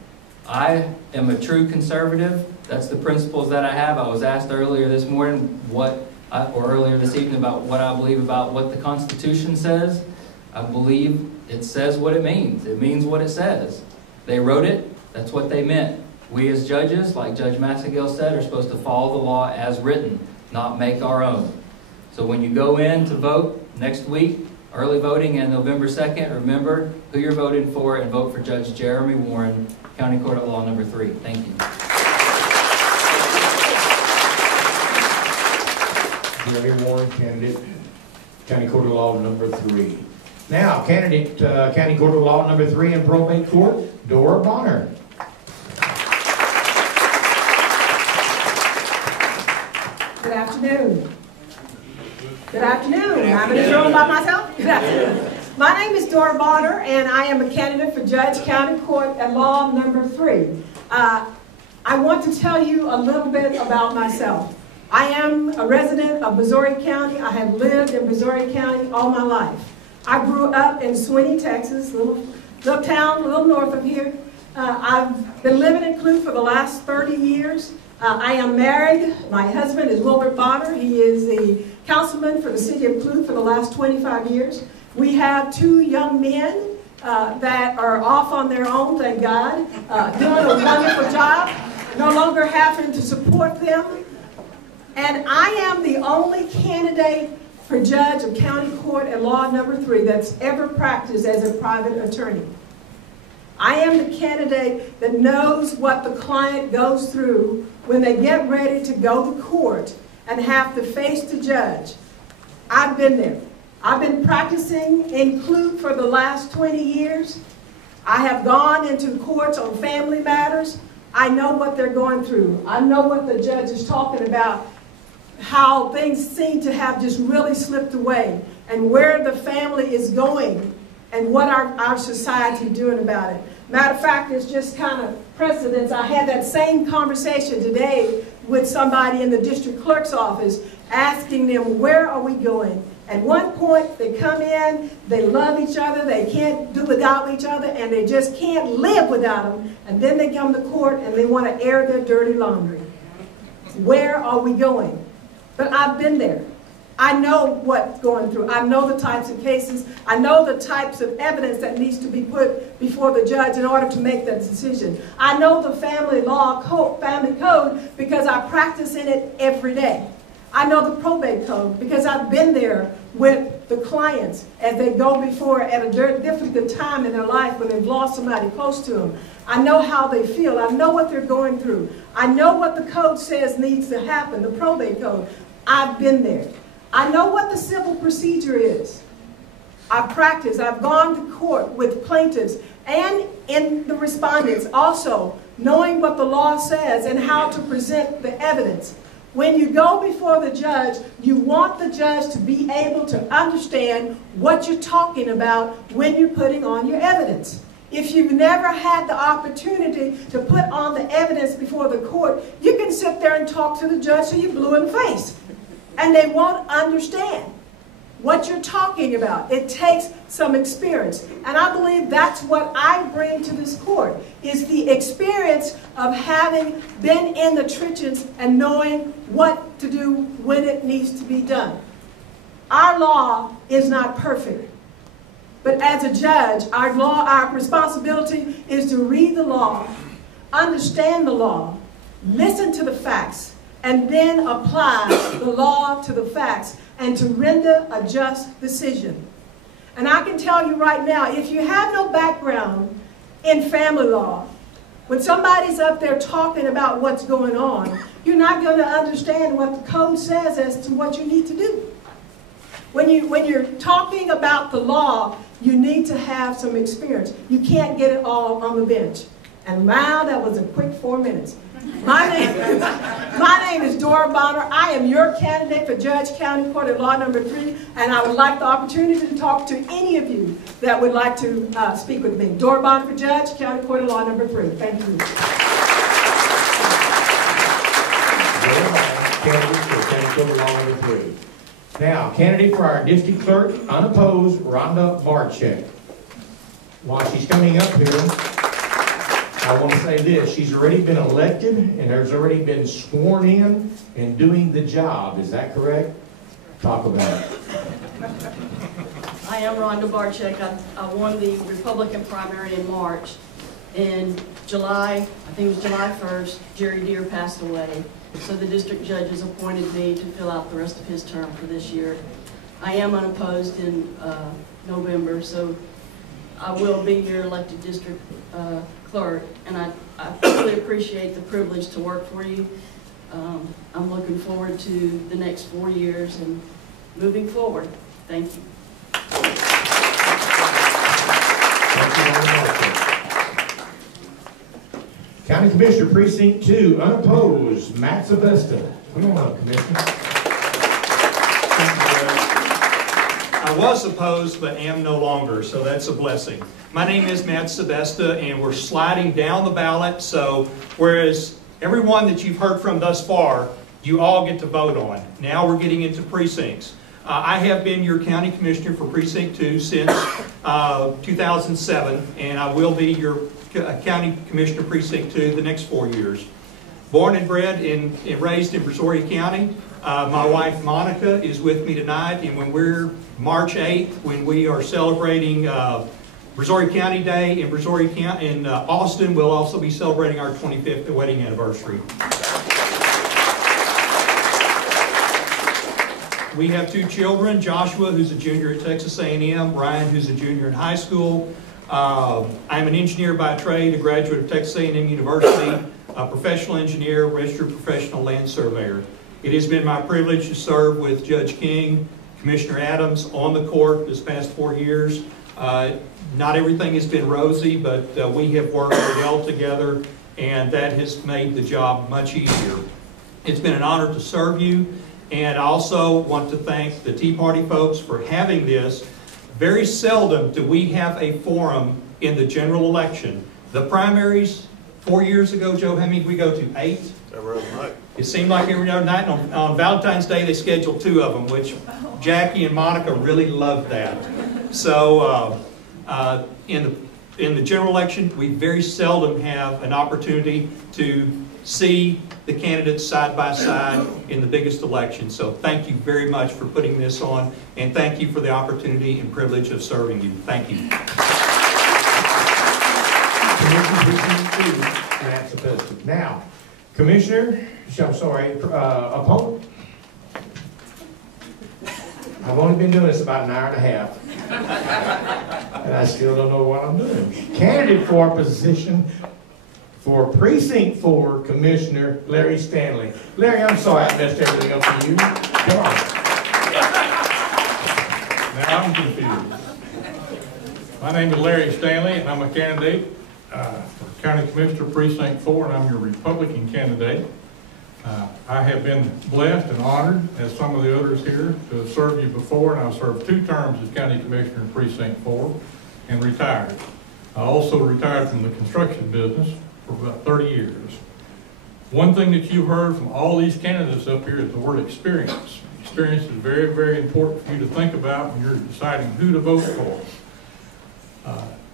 I am a true conservative. That's the principles that I have. I was asked earlier this morning or earlier this evening about what I believe about what the Constitution says. I believe it says what it means. It means what it says. They wrote it. That's what they meant. We as judges, like Judge Massagill said, are supposed to follow the law as written, not make our own. So when you go in to vote next week, early voting and November 2nd, remember who you're voting for and vote for Judge Jeremy Warren, County Court at Law number 3. Thank you. Jeremy Warren, candidate, County Court of Law number 3. Now, candidate, County Court of Law number 3 in Probate Court, Dora Bonner. Good afternoon. Good afternoon. I'm in this room by myself. Good afternoon. My name is Dora Bonner, and I am a candidate for Judge County Court at Law number 3. I want to tell you a little bit about myself. I am a resident of Missouri County. I have lived in Missouri County all my life. I grew up in Swinney, Texas, little town, a little north of here. I've been living in Clute for the last 30 years. I am married. My husband is Wilbert Bonner. He is the councilman for the city of Clute for the last 25 years. We have 2 young men that are off on their own, thank God, doing a wonderful job, no longer having to support them. And I am the only candidate for judge of County Court at Law number 3 that's ever practiced as a private attorney. I am the candidate that knows what the client goes through when they get ready to go to court and have to face the judge. I've been there. I've been practicing in Clute for the last 20 years. I have gone into courts on family matters. I know what they're going through. I know what the judge is talking about, how things seem to have just really slipped away, and where the family is going, and what our society is doing about it. Matter of fact, it's just kind of precedence. I had that same conversation today with somebody in the district clerk's office, asking them, where are we going? At one point, they come in, they love each other, they can't do without each other, and they just can't live without them. And then they come to court and they want to air their dirty laundry. Where are we going? But I've been there. I know what's going through. I know the types of cases. I know the types of evidence that needs to be put before the judge in order to make that decision. I know the family law code, family code, because I practice in it every day. I know the probate code because I've been there with the clients as they go before at a difficult time in their life when they've lost somebody close to them. I know how they feel. I know what they're going through. I know what the code says needs to happen, the probate code. I've been there. I know what the civil procedure is. I've practiced. I've gone to court with plaintiffs and in the respondents also, knowing what the law says and how to present the evidence. When you go before the judge, you want the judge to be able to understand what you're talking about when you're putting on your evidence. If you've never had the opportunity to put on the evidence before the court, you can sit there and talk to the judge till you're blue in the face. And they won't understand what you're talking about. It takes some experience. And I believe that's what I bring to this court, is the experience of having been in the trenches and knowing what to do when it needs to be done. Our law is not perfect. But as a judge, our responsibility is to read the law, understand the law, listen to the facts, and then apply the law to the facts and to render a just decision. And I can tell you right now, if you have no background in family law, when somebody's up there talking about what's going on, you're not going to understand what the code says as to what you need to do. When you're talking about the law, you need to have some experience. You can't get it all on the bench. And wow, that was a quick 4 minutes. My name is Dora Bonner. I am your candidate for Judge County Court at Law Number 3, and I would like the opportunity to talk to any of you that would like to speak with me. Dora Bonner for Judge, County Court at Law Number 3. Thank you. Candidate for County Court at Law Number 3. Now, candidate for our district clerk, unopposed, Rhonda Barczyk. While she's coming up here, I want to say this. She's already been elected and has already been sworn in and doing the job. Is that correct? Talk about it. I am Rhonda Barczyk. I won the Republican primary in March. In July, I think it was July 1st, Jerry Deere passed away. So the district judges appointed me to fill out the rest of his term for this year. I am unopposed in November, so I will be your elected district clerk, and I really appreciate the privilege to work for you. I'm looking forward to the next 4 years and moving forward. Thank you. Thank you very much. County Commissioner Precinct 2, unopposed, Matt Sebesta. Come on up, Commissioner. I was opposed, but am no longer, so that's a blessing. My name is Matt Sebesta, and we're sliding down the ballot, so whereas everyone that you've heard from thus far, you all get to vote on. Now we're getting into precincts. I have been your county commissioner for Precinct 2 since 2007, and I will be your county commissioner Precinct 2 the next 4 years. Born and bred and raised in Brazoria County. My wife Monica is with me tonight, and when we're March 8th, when we are celebrating Brazoria County Day in Brazoria County in Austin, we'll also be celebrating our 25th wedding anniversary. We have 2 children, Joshua, who's a junior at Texas A&M, Ryan, who's a junior in high school. I'm an engineer by trade, a graduate of Texas A&M University, a professional engineer, registered professional land surveyor. It has been my privilege to serve with Judge King, Commissioner Adams on the court this past 4 years. Not everything has been rosy, but we have worked well together, and that has made the job much easier. It's been an honor to serve you, and I also want to thank the Tea Party folks for having this. Very seldom do we have a forum in the general election. The primaries, 4 years ago, Joe, how many did we go to? 8? Every other night. It seemed like every other night. On Valentine's Day, they scheduled 2 of them, which Jackie and Monica really loved that. So in the general election, we very seldom have an opportunity to see the candidates side by side in the biggest election. So thank you very much for putting this on, and thank you for the opportunity and privilege of serving you. Thank you. Now, Commissioner, opponent. I've only been doing this about an hour and a half, and I still don't know what I'm doing. Candidate for position for Precinct 4, Commissioner Larry Stanley. Larry, I'm sorry I messed everything up for you. Come on. Now I'm confused. My name is Larry Stanley, and I'm a candidate for County Commissioner Precinct 4, and I'm your Republican candidate. I have been blessed and honored, as some of the others here, to have served you before, and I've served 2 terms as County Commissioner in Precinct 4 and retired. I also retired from the construction business for about 30 years. One thing that you've heard from all these candidates up here is the word experience. Experience is very, very important for you to think about when you're deciding who to vote for.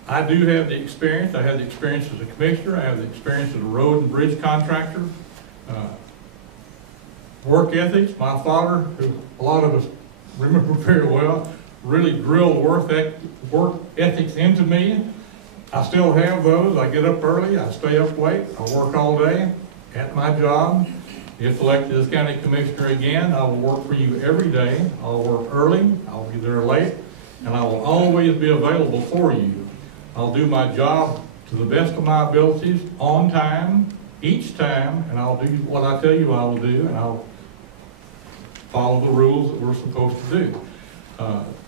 I do have the experience. I have the experience as a commissioner. I have the experience as a road and bridge contractor. Work ethics. My father, who a lot of us remember very well, really drilled work ethics into me. I still have those. I get up early. I stay up late. I work all day at my job. If elected as county commissioner again, I will work for you every day. I'll work early. I'll be there late. and I will always be available for you. I'll do my job to the best of my abilities, on time, each time, and I'll do what I tell you I will do, and I'll follow the rules that we're supposed to do.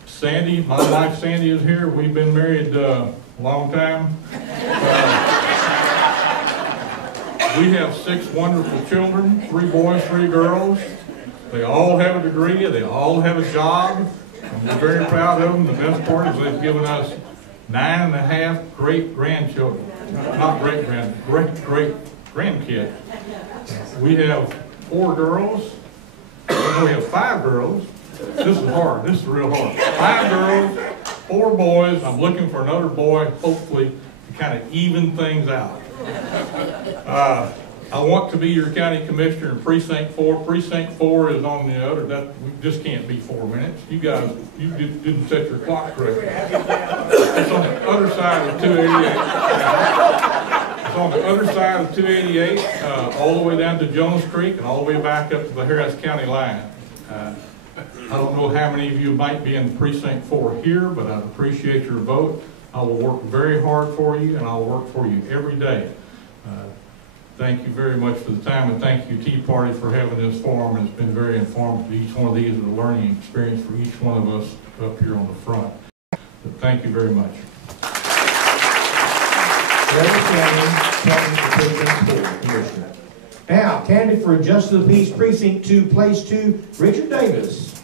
Sandy, my wife Sandy is here. We've been married a long time. We have 6 wonderful children, 3 boys, 3 girls. They all have a degree, they all have a job, and we're very proud of them. The best part is they've given us 9.5 great-grandchildren. Not great-grandkids. We have 4 girls. We have 5 girls. This is hard. This is real hard. 5 girls, 4 boys. I'm looking for another boy, hopefully, to kind of even things out. I want to be your county commissioner in Precinct 4. Precinct 4 is on the other. We just can't be 4 minutes. You guys, you didn't set your clock correctly. It's on the other side of 288. It's on the other side of 288, all the way down to Jones Creek and all the way back up to the Harris County line. I don't know how many of you might be in Precinct 4 here, but I appreciate your vote. I will work very hard for you, and I'll work for you every day. Thank you very much for the time, and thank you, Tea Party, for having this forum. It's been very informative. Each one of these is a learning experience for each one of us up here on the front. But thank you very much. Now, candidate for Justice of the Peace, Precinct 2, Place 2, Richard Davis.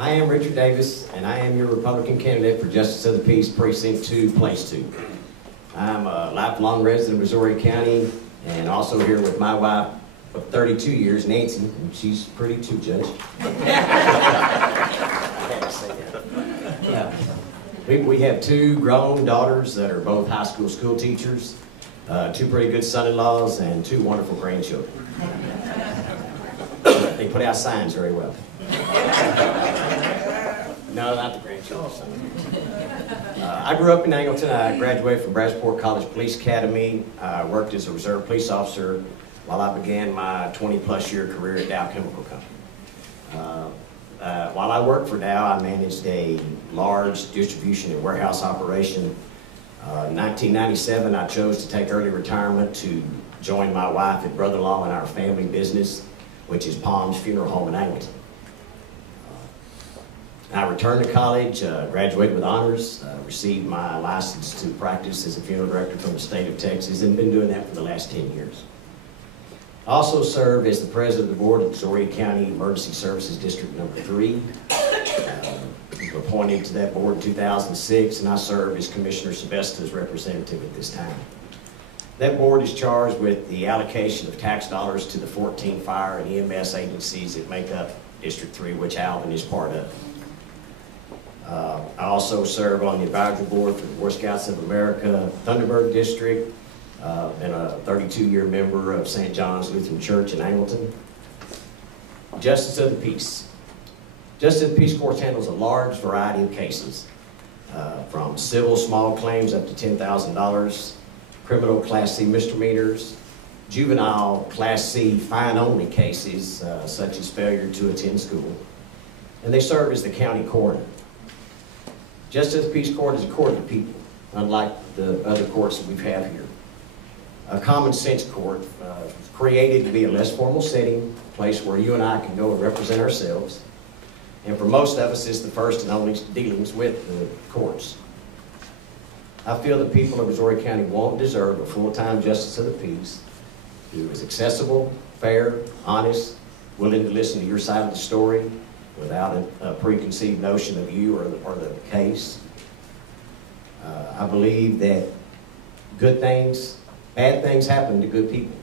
I am Richard Davis, and I am your Republican candidate for Justice of the Peace, Precinct 2, Place 2. I'm a lifelong resident of Missouri County, and also here with my wife of 32 years, Nancy, and she's pretty too, Judge. We have 2 grown daughters that are both high school teachers, 2 pretty good son-in-laws, and 2 wonderful grandchildren. They put out signs very well. No, not the grandchildren. I grew up in Angleton. I graduated from Bradsport College Police Academy. I worked as a reserve police officer while I began my 20-plus year career at Dow Chemical Company. While I worked for Dow, I managed a large distribution and warehouse operation. In 1997, I chose to take early retirement to join my wife and brother-in-law in our family business, which is Palms Funeral Home in Angleton. I returned to college, graduated with honors, received my license to practice as a funeral director from the state of Texas, and been doing that for the last 10 years. I also serve as the president of the board of Missouri County Emergency Services District Number 3. Appointed to that board in 2006, and I serve as Commissioner Sebastian's representative at this time. That board is charged with the allocation of tax dollars to the 14 fire and EMS agencies that make up District 3, which Alvin is part of. I also serve on the advisory board for the Boy Scouts of America Thunderbird District, and a 32-year member of St. John's Lutheran Church in Angleton. Justice of the Peace. Justice of the Peace Court handles a large variety of cases, from civil small claims up to $10,000, criminal Class C misdemeanors, juvenile Class C fine-only cases, such as failure to attend school, and they serve as the county coroner. Justice of the Peace Court is a court of the people, unlike the other courts that we have here. A common sense court, created to be a less formal setting, a place where you and I can go and represent ourselves. And for most of us, it's the first and only dealings with the courts. I feel the people of Missouri County won't deserve a full-time Justice of the Peace who is accessible, fair, honest, willing to listen to your side of the story without a preconceived notion of you or the case. I believe that bad things happen to good people.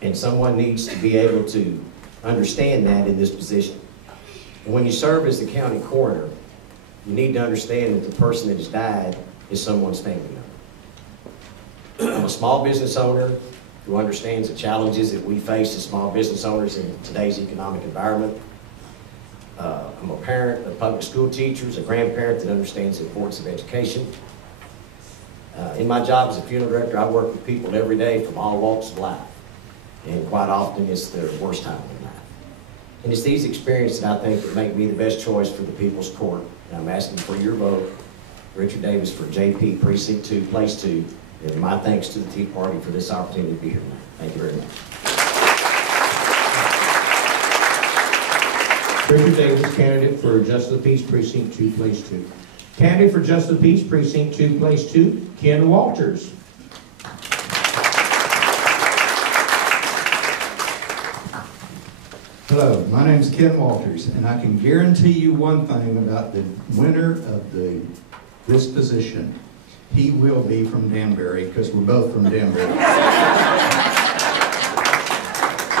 And someone needs to be able to understand that in this position. And when you serve as the county coroner, you need to understand that the person that has died is someone's family member. I'm a small business owner who understands the challenges that we face as small business owners in today's economic environment. I'm a parent of public school teachers, a grandparent that understands the importance of education. In my job as a funeral director, I work with people every day from all walks of life. And quite often, it's their worst time of their life. And it's these experiences that I think that make me the best choice for the People's Court. And I'm asking for your vote, Richard Davis for JP Precinct 2, Place 2. And my thanks to the Tea Party for this opportunity to be here tonight. Thank you very much. Richard Davis, candidate for Justice of the Peace Precinct 2, Place 2. Candidate for Justice of the Peace Precinct 2, Place 2, Ken Walters. Hello, my name is Ken Walters, and I can guarantee you one thing about the winner of this position. He will be from Danbury, because we're both from Danbury.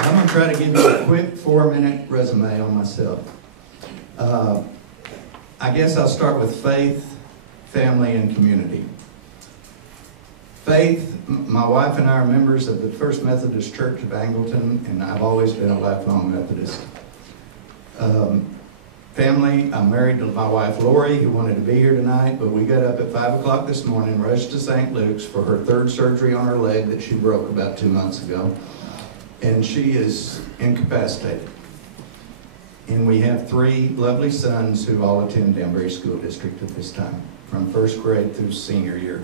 I'm going to try to give you a quick 4-minute resume on myself. I guess I'll start with faith, family, and community. Faith, my wife and I are members of the First Methodist Church of Angleton, and I've always been a lifelong Methodist. Family, I'm married to my wife Lori, who wanted to be here tonight, but we got up at 5 o'clock this morning, rushed to St. Luke's for her 3rd surgery on her leg that she broke about 2 months ago, and she is incapacitated. And we have 3 lovely sons who all attend Danbury School District at this time, from 1st grade through senior year.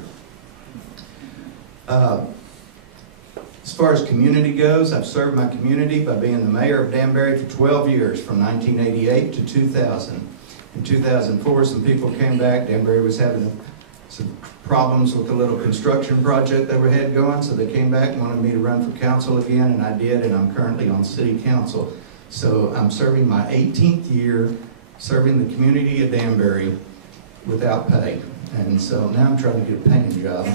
As far as community goes, I've served my community by being the mayor of Danbury for 12 years, from 1988 to 2000. In 2004, some people came back. Danbury was having some problems with the little construction project they had going, so they came back and wanted me to run for council again, and I did, and I'm currently on city council. So I'm serving my 18th year, serving the community of Danbury without pay. And so now I'm trying to get a paying job.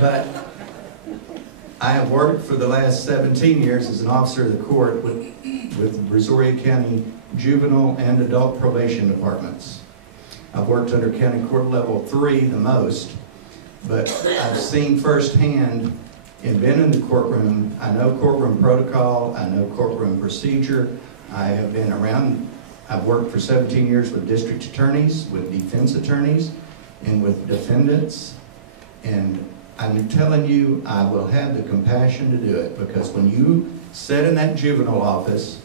But I have worked for the last 17 years as an officer of the court with Brazoria County Juvenile and Adult Probation Departments. I've worked under County Court Level 3 the most, but I've seen firsthand and been in the courtroom. I know courtroom protocol, I know courtroom procedure. I have been around, I've worked for 17 years with district attorneys, with defense attorneys, and with defendants. And I'm telling you, I will have the compassion to do it, because when you sit in that juvenile office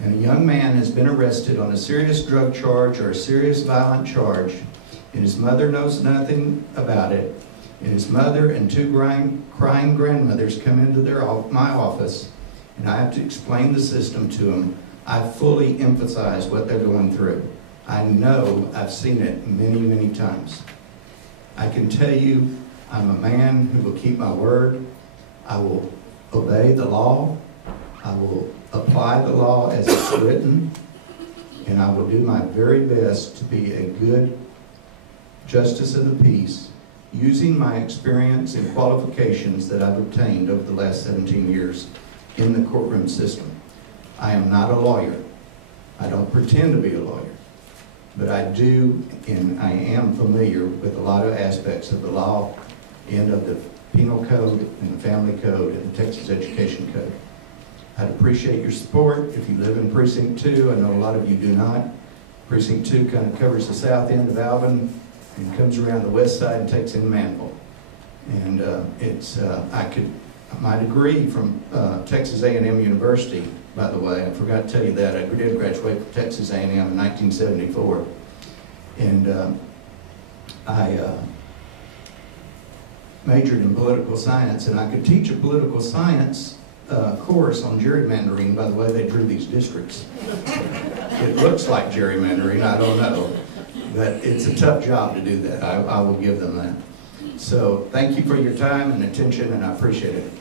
and a young man has been arrested on a serious drug charge or a serious violent charge, and his mother knows nothing about it, and his mother and 2 crying grandmothers come into my office, and I have to explain the system to them, I fully empathize what they're going through. I know I've seen it many, many times. I can tell you, I'm a man who will keep my word. I will obey the law. I will apply the law as it's written. And I will do my very best to be a good justice of the peace, using my experience and qualifications that I've obtained over the last 17 years in the courtroom system. I am not a lawyer. I don't pretend to be a lawyer. But I do, and I am familiar with a lot of aspects of the law and of the Penal Code and the Family Code and the Texas Education Code. I'd appreciate your support if you live in Precinct 2. I know a lot of you do not. Precinct 2 kind of covers the south end of Alvin and comes around the west side and takes in Manville. And my degree from Texas A&M University, by the way, I forgot to tell you that, I did graduate from Texas A&M in 1974. And I majored in political science, and I could teach a political science course on gerrymandering by the way they drew these districts. It looks like gerrymandering, I don't know, but it's a tough job to do that. I will give them that. So thank you for your time and attention, and I appreciate it.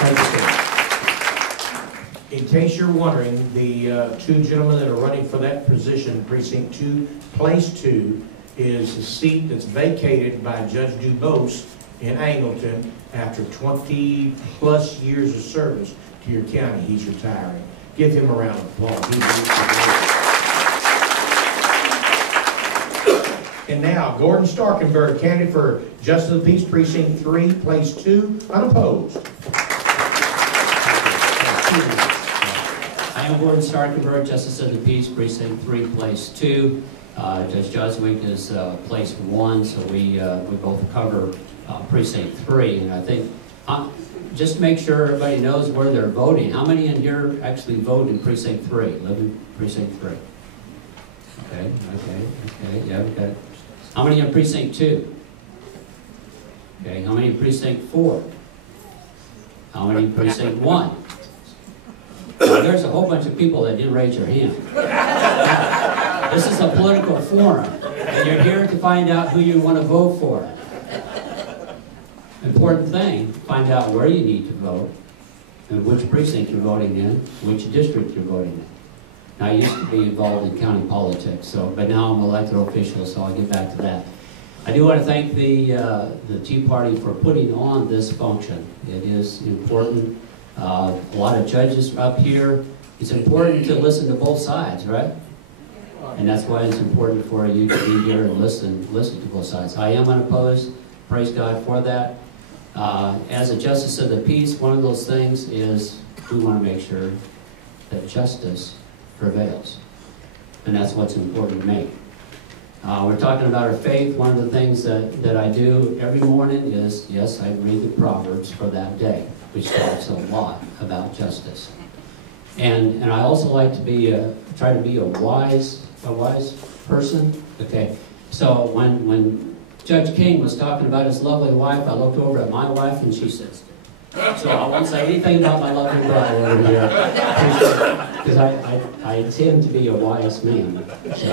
Thank you, sir. In case you're wondering, the 2 gentlemen that are running for that position, Precinct 2, Place 2, is a seat that's vacated by Judge Dubose in Angleton after 20-plus years of service to your county. He's retiring. Give him a round of applause. And now, Gordon Starkenberg, candidate for Justice of the Peace, Precinct 3, Place 2, unopposed. I am Gordon Starkenberg, Justice of the Peace, Precinct 3, Place 2. Judge Joswick is Place 1, so we both cover Precinct 3. And I think just to make sure everybody knows where they're voting, how many in here actually vote in Precinct 3, live in Precinct 3? Okay, yeah, we've got. How many in Precinct 2? Okay, how many in Precinct 4? How many in Precinct 1? Well, there's a whole bunch of people that didn't raise your hand. This is a political forum, and you're here to find out who you want to vote for. Important thing, find out where you need to vote, and which precinct you're voting in, which district you're voting in. Now, I used to be involved in county politics, but now I'm an elected official, so I'll get back to that. I do want to thank the Tea Party for putting on this function. It is important. A lot of judges up here. It's important to listen to both sides, right? And that's why it's important for you to be here and listen to both sides. I am unopposed. Praise God for that. As a justice of the peace, one of those things is we want to make sure that justice prevails. And that's what's important to me. We're talking about our faith. One of the things that I do every morning is, yes, I read the Proverbs for that day, which talks a lot about justice. And I also like to try to be a wise person. Okay, so when Judge King was talking about his lovely wife, I looked over at my wife and she says, so I won't say anything about my lovely bride over here, because I tend to be a wise man. So,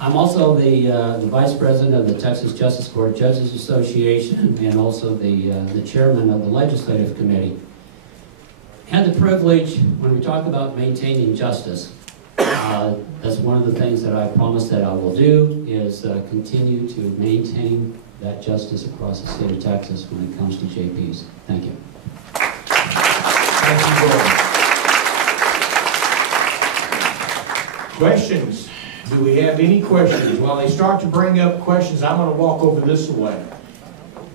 I'm also the Vice President of the Texas Justice Court Judges Association and also the Chairman of the Legislative Committee. Had the privilege, when we talk about maintaining justice, that's one of the things that I promised that I will do, is continue to maintain that justice across the state of Texas when it comes to JPs. Thank you. Thank you, Gordon. Questions? Do we have any questions? While they start to bring up questions, I'm going to walk over this way.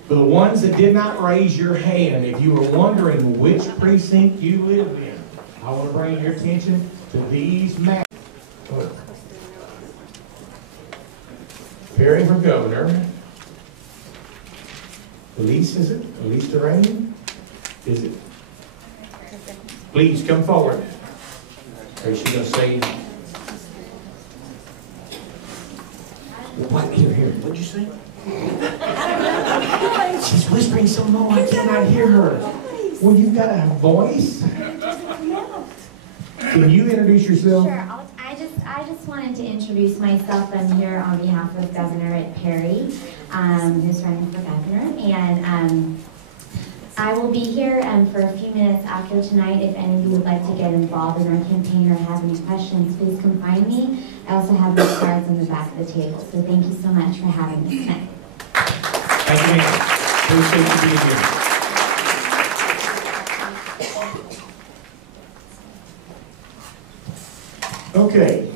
For the ones that did not raise your hand, if you were wondering which precinct you live in, I want to bring your attention to these maps. Perry for governor. Elise, is it? Elise Duranian? Is it? Please come forward. Or is she going to say? What? Here. What'd you say? She's whispering so low I cannot hear her. Well, you've got a voice? Can you introduce yourself? Sure. I just wanted to introduce myself. I'm here on behalf of Governor Perry, who's running for governor. And I will be here for a few minutes after tonight. If any of you would like to get involved in our campaign or have any questions, please come find me. I also have my cards on the back of the table. So thank you so much for having me tonight. Thank you, ma'am. Appreciate you being here. Okay.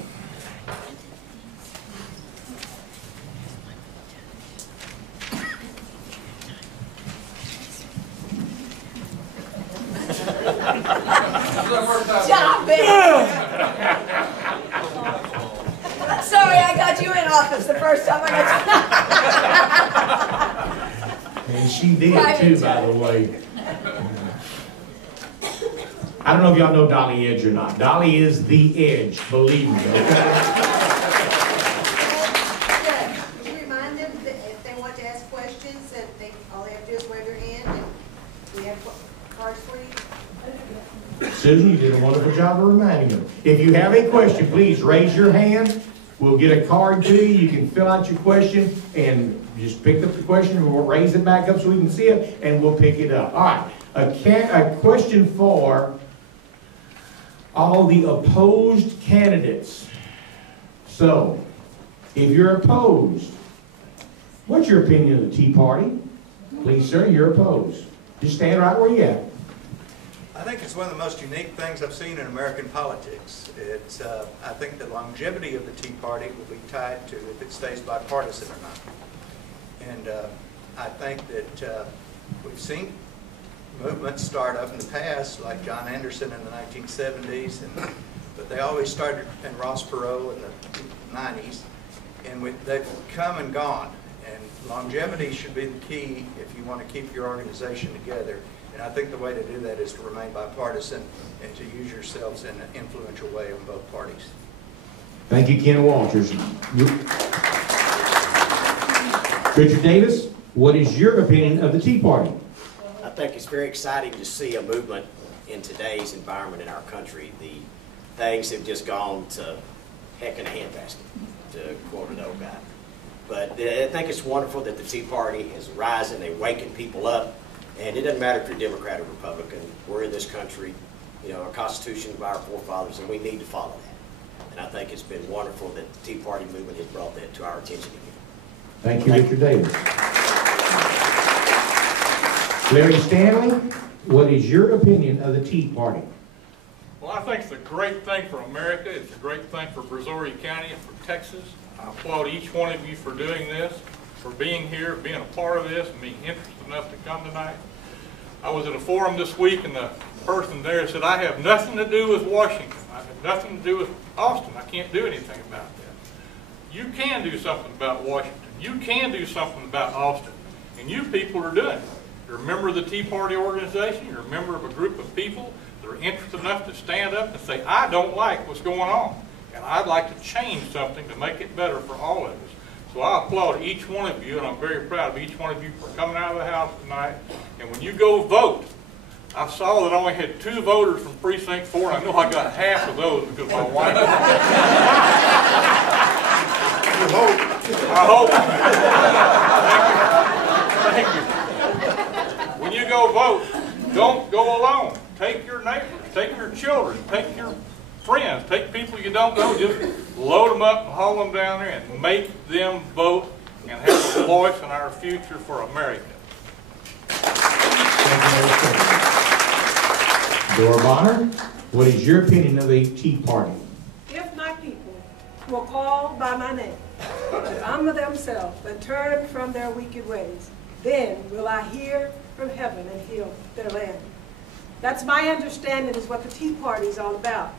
Stop it! Sorry, I got you in office the first time I got you. And she did too, by the way. I don't know if y'all know Dolly Edge or not. Dolly is the edge, believe me, okay? Can you remind them that if they want to ask questions, that all they have to do is wave their hand, and we have cards for you? Susan, you did a wonderful job of reminding them. If you have a question, please raise your hand. We'll get a card to you. You can fill out your question and just pick up the question, and we'll raise it back up so we can see it, and we'll pick it up. All right. A question for all the opposed candidates. So, if you're opposed, what's your opinion of the Tea Party? Please, sir, you're opposed. Just stand right where you're at. I think it's one of the most unique things I've seen in American politics. It's, I think the longevity of the Tea Party will be tied to if it stays bipartisan or not. And I think that we've seen movements start up in the past, like John Anderson in the 1970s, but they always started in Ross Perot in the 90s, and they've come and gone. And longevity should be the key if you want to keep your organization together. And I think the way to do that is to remain bipartisan and to use yourselves in an influential way on both parties. Thank you, Ken Walters. Richard Davis, what is your opinion of the Tea Party? I think it's very exciting to see a movement in today's environment in our country. The things have just gone to heck in a handbasket, to quote an old guy. But I think it's wonderful that the Tea Party is rising, they're waking people up, and it doesn't matter if you're Democrat or Republican. We're in this country, you know, our Constitution by our forefathers, and we need to follow that. And I think it's been wonderful that the Tea Party movement has brought that to our attention again. Thank you, Richard Davis. Larry Stanley, what is your opinion of the Tea Party? Well, I think it's a great thing for America. It's a great thing for Brazoria County and for Texas. I applaud each one of you for doing this, for being here, being a part of this, and being interested enough to come tonight. I was at a forum this week, and the person there said, I have nothing to do with Washington. I have nothing to do with Austin. I can't do anything about that. You can do something about Washington. You can do something about Austin. And you people are doing it. You're a member of the Tea Party organization. You're a member of a group of people that are interested enough to stand up and say, I don't like what's going on. And I'd like to change something to make it better for all of us. So I applaud each one of you, and I'm very proud of each one of you for coming out of the house tonight. And when you go vote, I saw that I only had 2 voters from Precinct 4, and I know I got half of those because my wife. I hope. Thank you. When you go vote, don't go alone. Take your neighbors, take your children, take your friends, take people you don't know, just load them up and haul them down there and make them vote and have a voice in our future for America. Dora Bonner, what is your opinion of the Tea Party? If my people will call by my name, and humble themselves and turn from their wicked ways, then will I hear from heaven and heal their land. That's my understanding is what the Tea Party is all about.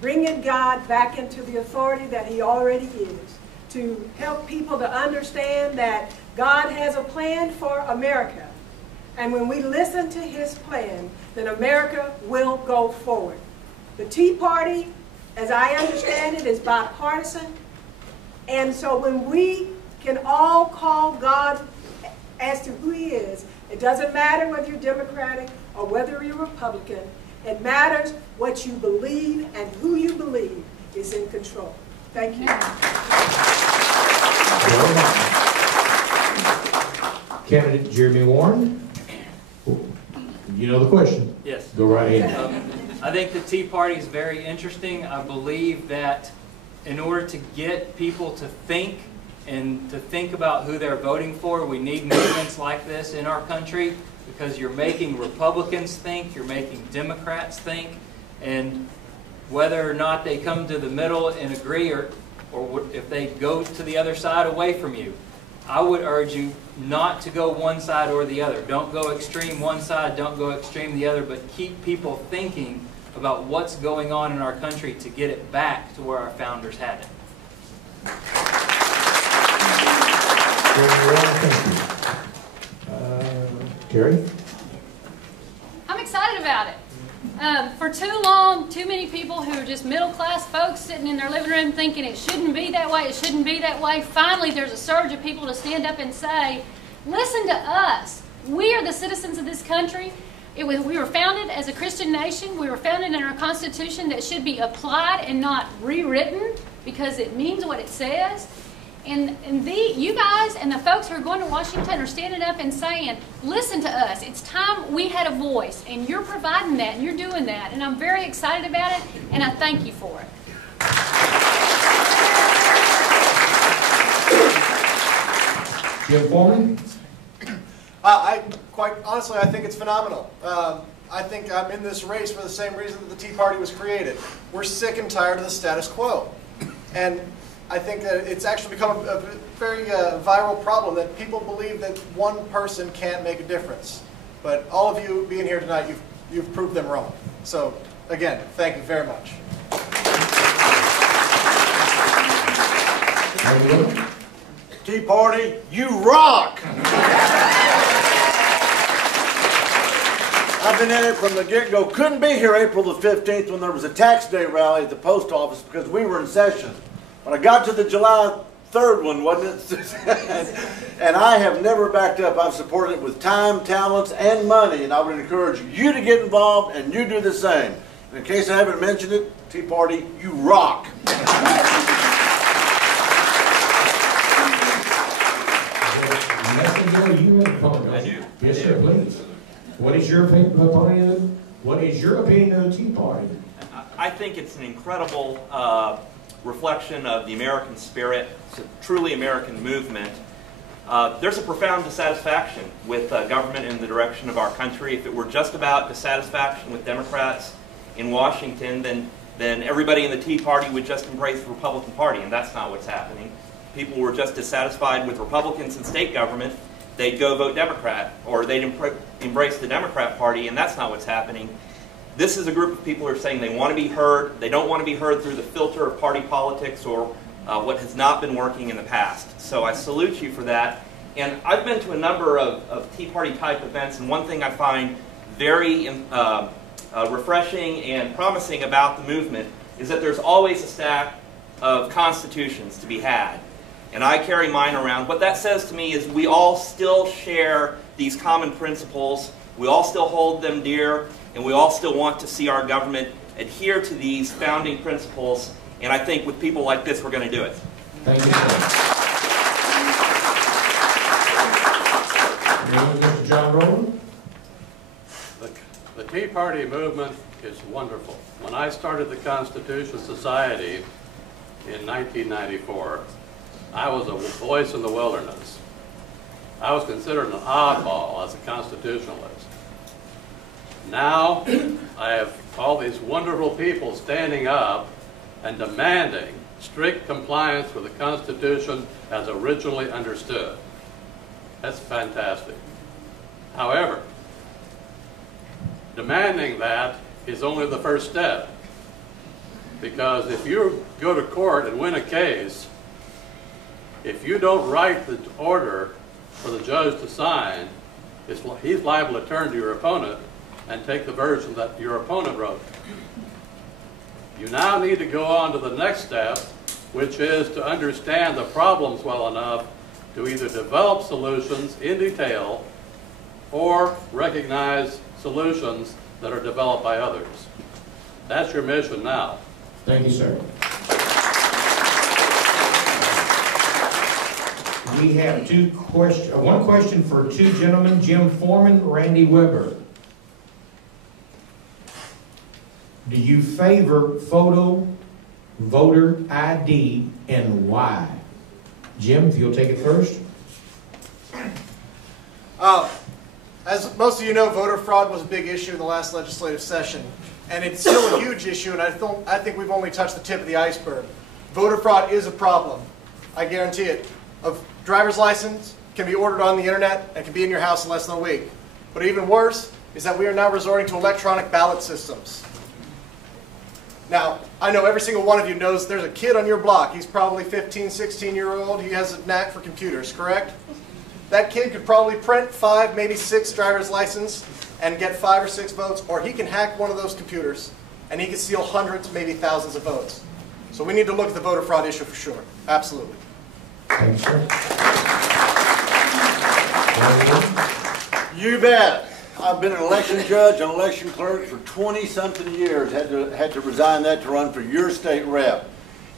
Bringing God back into the authority that he already is, to help people to understand that God has a plan for America. And when we listen to his plan, then America will go forward. The Tea Party, as I understand it, is bipartisan. And so when we can all call God as to who he is, it doesn't matter whether you're Democratic or whether you're Republican. It matters what you believe, and who you believe is in control. Thank you. Candidate Jeremy Warren, you know the question. Yes. Go right ahead. I think the Tea Party is very interesting. I believe that in order to get people to think and to think about who they're voting for, we need movements like this in our country, because you're making Republicans think, you're making Democrats think, and whether or not they come to the middle and agree, or if they go to the other side away from you, I would urge you not to go one side or the other. Don't go extreme one side, don't go extreme the other, but keep people thinking about what's going on in our country to get it back to where our founders had it. Terry? I'm excited about it. For too long, too many people who are just middle-class folks sitting in their living room thinking it shouldn't be that way, it shouldn't be that way. Finally, there's a surge of people to stand up and say, listen to us. We are the citizens of this country. We were founded as a Christian nation. We were founded in our Constitution that should be applied and not rewritten because it means what it says. And you guys and the folks who are going to Washington are standing up and saying, listen to us. It's time we had a voice. And you're providing that, and you're doing that. And I'm very excited about it, and I thank you for it. Jim Foreman? Quite honestly, I think it's phenomenal. I think I'm in this race for the same reason that the Tea Party was created. We're sick and tired of the status quo. And I think that it's actually become a very viral problem that people believe that one person can't make a difference. But all of you being here tonight, you've proved them wrong. So again, thank you very much. Tea Party, you rock! I've been in it from the get-go. Couldn't be here April the 15th when there was a tax day rally at the post office because we were in session. When I got to the July 3rd one, wasn't it? And I have never backed up. I've supported it with time, talents, and money, and I would encourage you to get involved and you do the same. And in case I haven't mentioned it, Tea Party, you rock! I do. Yes, sir, please. What is your opinion? What is your opinion of the Tea Party? I think it's an incredible reflection of the American spirit. It's a truly American movement. There's a profound dissatisfaction with government and the direction of our country. If it were just about dissatisfaction with Democrats in Washington, then everybody in the Tea Party would just embrace the Republican Party, and that's not what's happening. People were just dissatisfied with Republicans in state government, they'd go vote Democrat, or they'd embrace the Democrat Party, and that's not what's happening. This is a group of people who are saying they want to be heard. They don't want to be heard through the filter of party politics or what has not been working in the past. So I salute you for that. And I've been to a number of Tea Party type events, and one thing I find very refreshing and promising about the movement is that there's always a stack of constitutions to be had. And I carry mine around. What that says to me is we all still share these common principles, we all still hold them dear, and we all still want to see our government adhere to these founding principles. And I think with people like this, we're going to do it. Thank you, sir. Mr. Jon Roland. The Tea Party movement is wonderful. When I started the Constitution Society in 1994, I was a voice in the wilderness. I was considered an oddball as a constitutionalist. Now, I have all these wonderful people standing up and demanding strict compliance with the Constitution as originally understood. That's fantastic. However, demanding that is only the first step. Because if you go to court and win a case, if you don't write the order for the judge to sign, he's liable to turn to your opponent and take the version that your opponent wrote. You now need to go on to the next step, which is to understand the problems well enough to either develop solutions in detail or recognize solutions that are developed by others. That's your mission now. Thank you, sir. We have one question for two gentlemen, Jim Foreman, Randy Weber. Do you favor photo voter ID and why? Jim, if you'll take it first. As most of you know, voter fraud was a big issue in the last legislative session. And it's still a huge issue, and I think we've only touched the tip of the iceberg. Voter fraud is a problem. I guarantee it. A driver's license can be ordered on the internet and can be in your house in less than a week. But even worse is that we are now resorting to electronic ballot systems. Now, I know every single one of you knows there's a kid on your block. He's probably 15, 16-year-old. He has a knack for computers, correct? That kid could probably print 5, maybe 6 driver's licenses and get 5 or 6 votes, or he can hack one of those computers and he can steal hundreds, maybe thousands of votes. So we need to look at the voter fraud issue for sure. Absolutely. Thank you, sir. You bet. I've been an election judge and election clerk for 20-something years. Had to resign that to run for your state rep.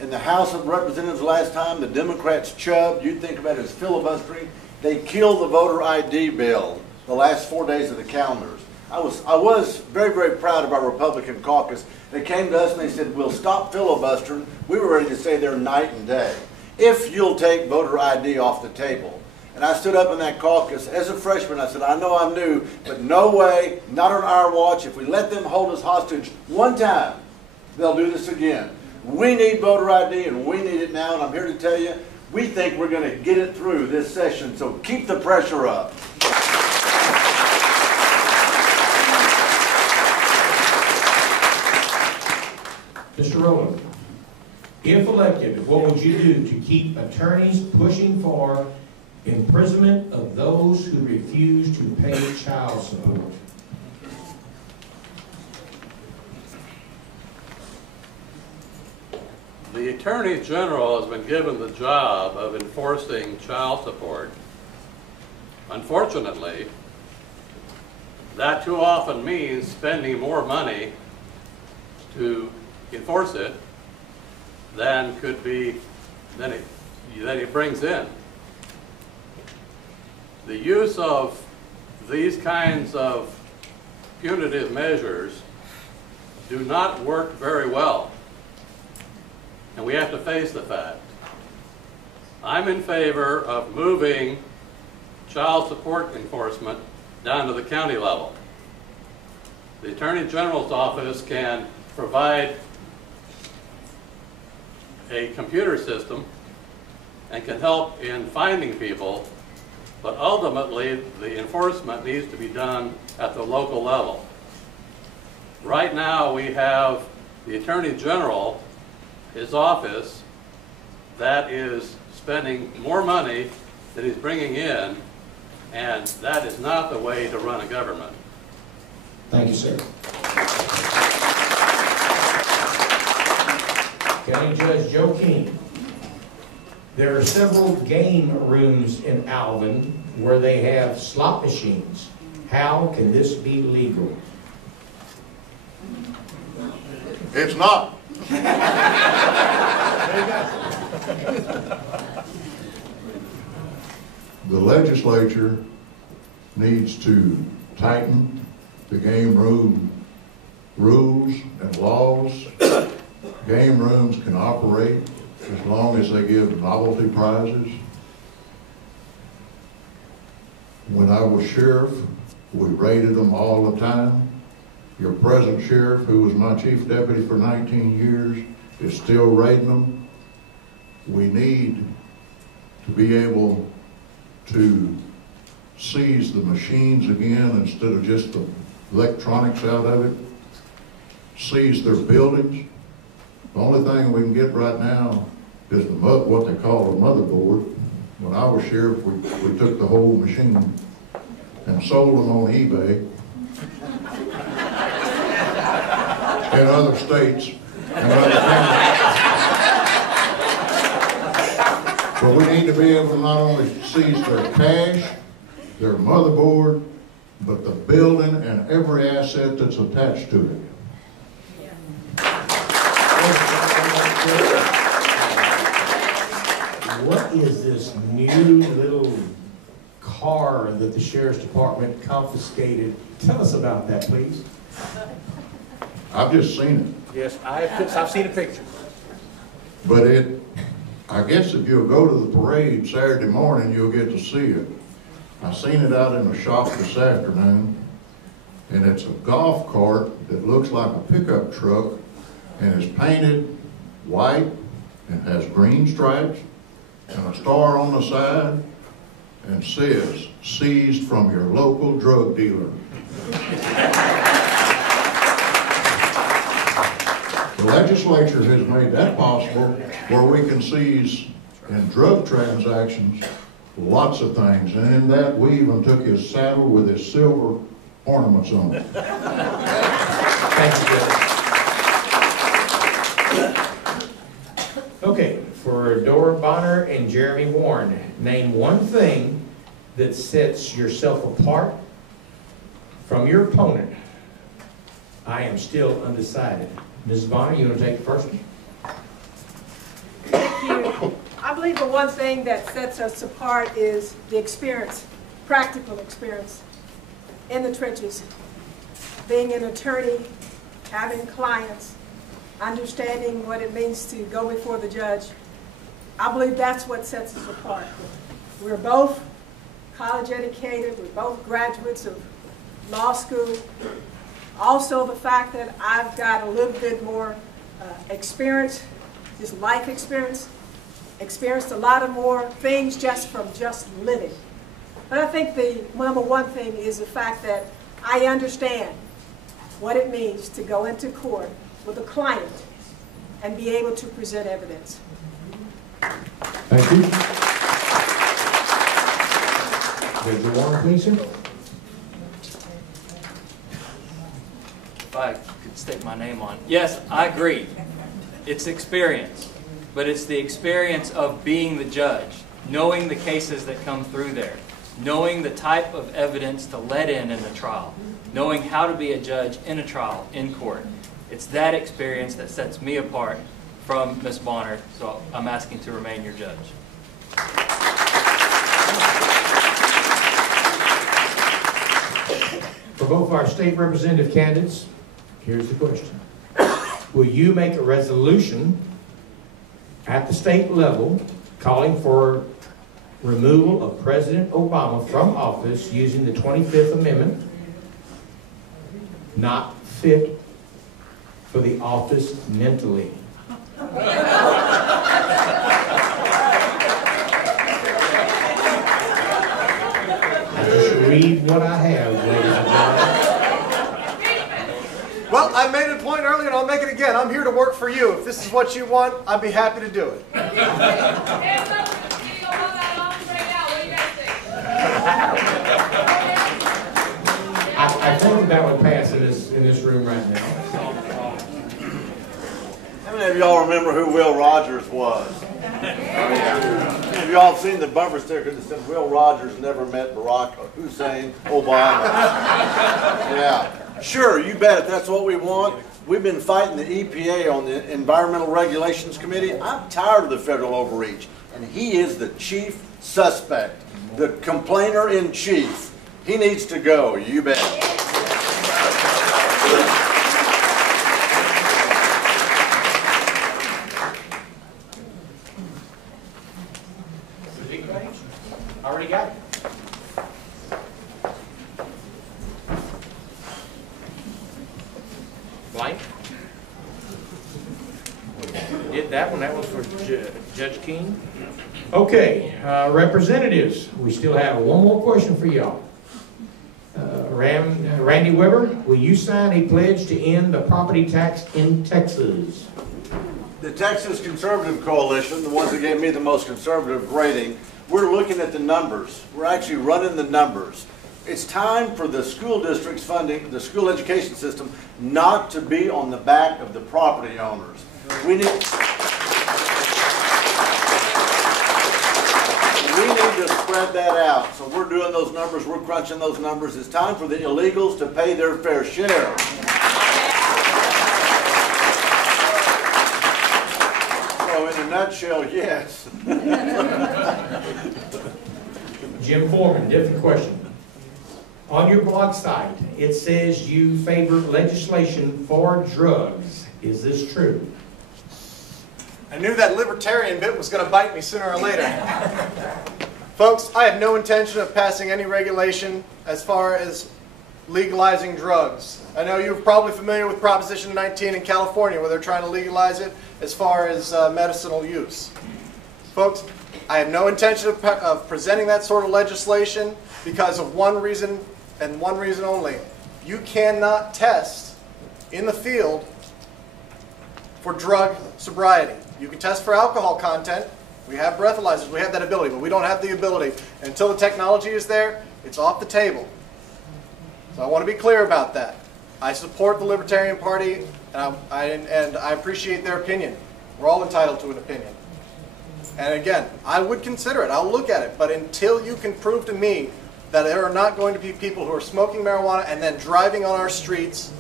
In the House of Representatives last time, the Democrats chubbed. You'd think about it as filibustering. They killed the voter ID bill the last 4 days of the calendars. I was very, very proud of our Republican caucus. They came to us and they said, we'll stop filibustering. We were ready to stay there night and day. If you'll take voter ID off the table. And I stood up in that caucus as a freshman. I said, I know I'm new, but no way, not on our watch. If we let them hold us hostage one time, they'll do this again. We need voter ID, and we need it now. And I'm here to tell you, we think we're going to get it through this session. So keep the pressure up. Mr. Roland, if elected, what would you do to keep attorneys pushing for imprisonment of those who refuse to pay child support? The Attorney General has been given the job of enforcing child support. Unfortunately, that too often means spending more money to enforce it than he brings in. The use of these kinds of punitive measures do not work very well. And we have to face the fact. I'm in favor of moving child support enforcement down to the county level. The Attorney General's office can provide a computer system and can help in finding people, but ultimately the enforcement needs to be done at the local level. Right now we have the Attorney General, his office, that is spending more money than he's bringing in, and that is not the way to run a government. Thank you, sir. County Judge Joe King. There are several game rooms in Alvin where they have slot machines. How can this be legal? It's not. The legislature needs to tighten the game room rules and laws. Game rooms can operate as long as they give novelty prizes. When I was sheriff, we raided them all the time. Your present sheriff, who was my chief deputy for 19 years, is still raiding them. We need to be able to seize the machines again instead of just the electronics out of it. Seize their buildings. The only thing we can get right now is what they call a motherboard. When I was sheriff, we took the whole machine and sold them on eBay in other states and other countries. But we need to be able to not only seize their cash, their motherboard, but the building and every asset that's attached to it. What is this new little car that the Sheriff's Department confiscated? Tell us about that, please. I've just seen it. Yes, I've seen a picture. But I guess if you'll go to the parade Saturday morning, you'll get to see it. I seen it out in the shop this afternoon, and it's a golf cart that looks like a pickup truck and is painted white and has green stripes and a star on the side and says, "Seized from your local drug dealer." The legislature has made that possible where we can seize in drug transactions lots of things. And in that, we even took his saddle with his silver ornaments on it. Thank you, Judge. Okay, for Dora Bonner and Jeremy Warren, name one thing that sets yourself apart from your opponent. I am still undecided. Ms. Bonner, you want to take the first one? Thank you. I believe the one thing that sets us apart is the experience, practical experience in the trenches. Being an attorney, having clients, understanding what it means to go before the judge. I believe that's what sets us apart. We're both college educated, we're both graduates of law school. Also the fact that I've got a little bit more experience, just life experience, experienced a lot of more things just from just living. But I think the number one thing is the fact that I understand what it means to go into court with a client and be able to present evidence. Thank you. Judge Warren, please, sir. If I could stick my name on. Yes, I agree. It's experience, but it's the experience of being the judge, knowing the cases that come through there, knowing the type of evidence to let in a trial, knowing how to be a judge in a trial, in court. It's that experience that sets me apart from Ms. Bonner, so I'm asking to remain your judge. For both our state representative candidates, here's the question. Will you make a resolution at the state level calling for removal of President Obama from office using the 25th Amendment, not fit for the office mentally? I just read what I have, ladies and gentlemen. Well, I made a point earlier and I'll make it again. I'm here to work for you. If this is what you want, I'd be happy to do it. I think that would pass in this room right now. How many of y'all remember who Will Rogers was? Have y'all seen the bumper sticker that said Will Rogers never met Barack Hussein Obama? Yeah. Sure, you bet if that's what we want. We've been fighting the EPA on the Environmental Regulations Committee. I'm tired of the federal overreach. And he is the chief suspect, the complainer in chief. He needs to go, you bet. Already got it. Blank. Did that one. That was for Judge King. Okay, representatives, we still have one more question for y'all. Randy Weber, will you sign a pledge to end the property tax in Texas? The Texas Conservative Coalition, the ones that gave me the most conservative rating, we're looking at the numbers. We're actually running the numbers. It's time for the school district's funding, the school education system, not to be on the back of the property owners. We need to spread that out. So we're doing those numbers, we're crunching those numbers. It's time for the illegals to pay their fair share. So in a nutshell, yes. Jim Foreman, different question. On your blog site, it says you favor legislation for drugs. Is this true? I knew that libertarian bit was going to bite me sooner or later. Folks, I have no intention of passing any regulation as far as legalizing drugs. I know you're probably familiar with Proposition 19 in California where they're trying to legalize it as far as medicinal use. Folks, I have no intention of presenting that sort of legislation because of one reason and one reason only. You cannot test in the field for drug sobriety. You can test for alcohol content. We have breathalyzers. We have that ability, but we don't have the ability. Until the technology is there, it's off the table. So I want to be clear about that. I support the Libertarian Party, and I appreciate their opinion. We're all entitled to an opinion. And again, I would consider it. I'll look at it. But until you can prove to me that there are not going to be people who are smoking marijuana and then driving on our streets,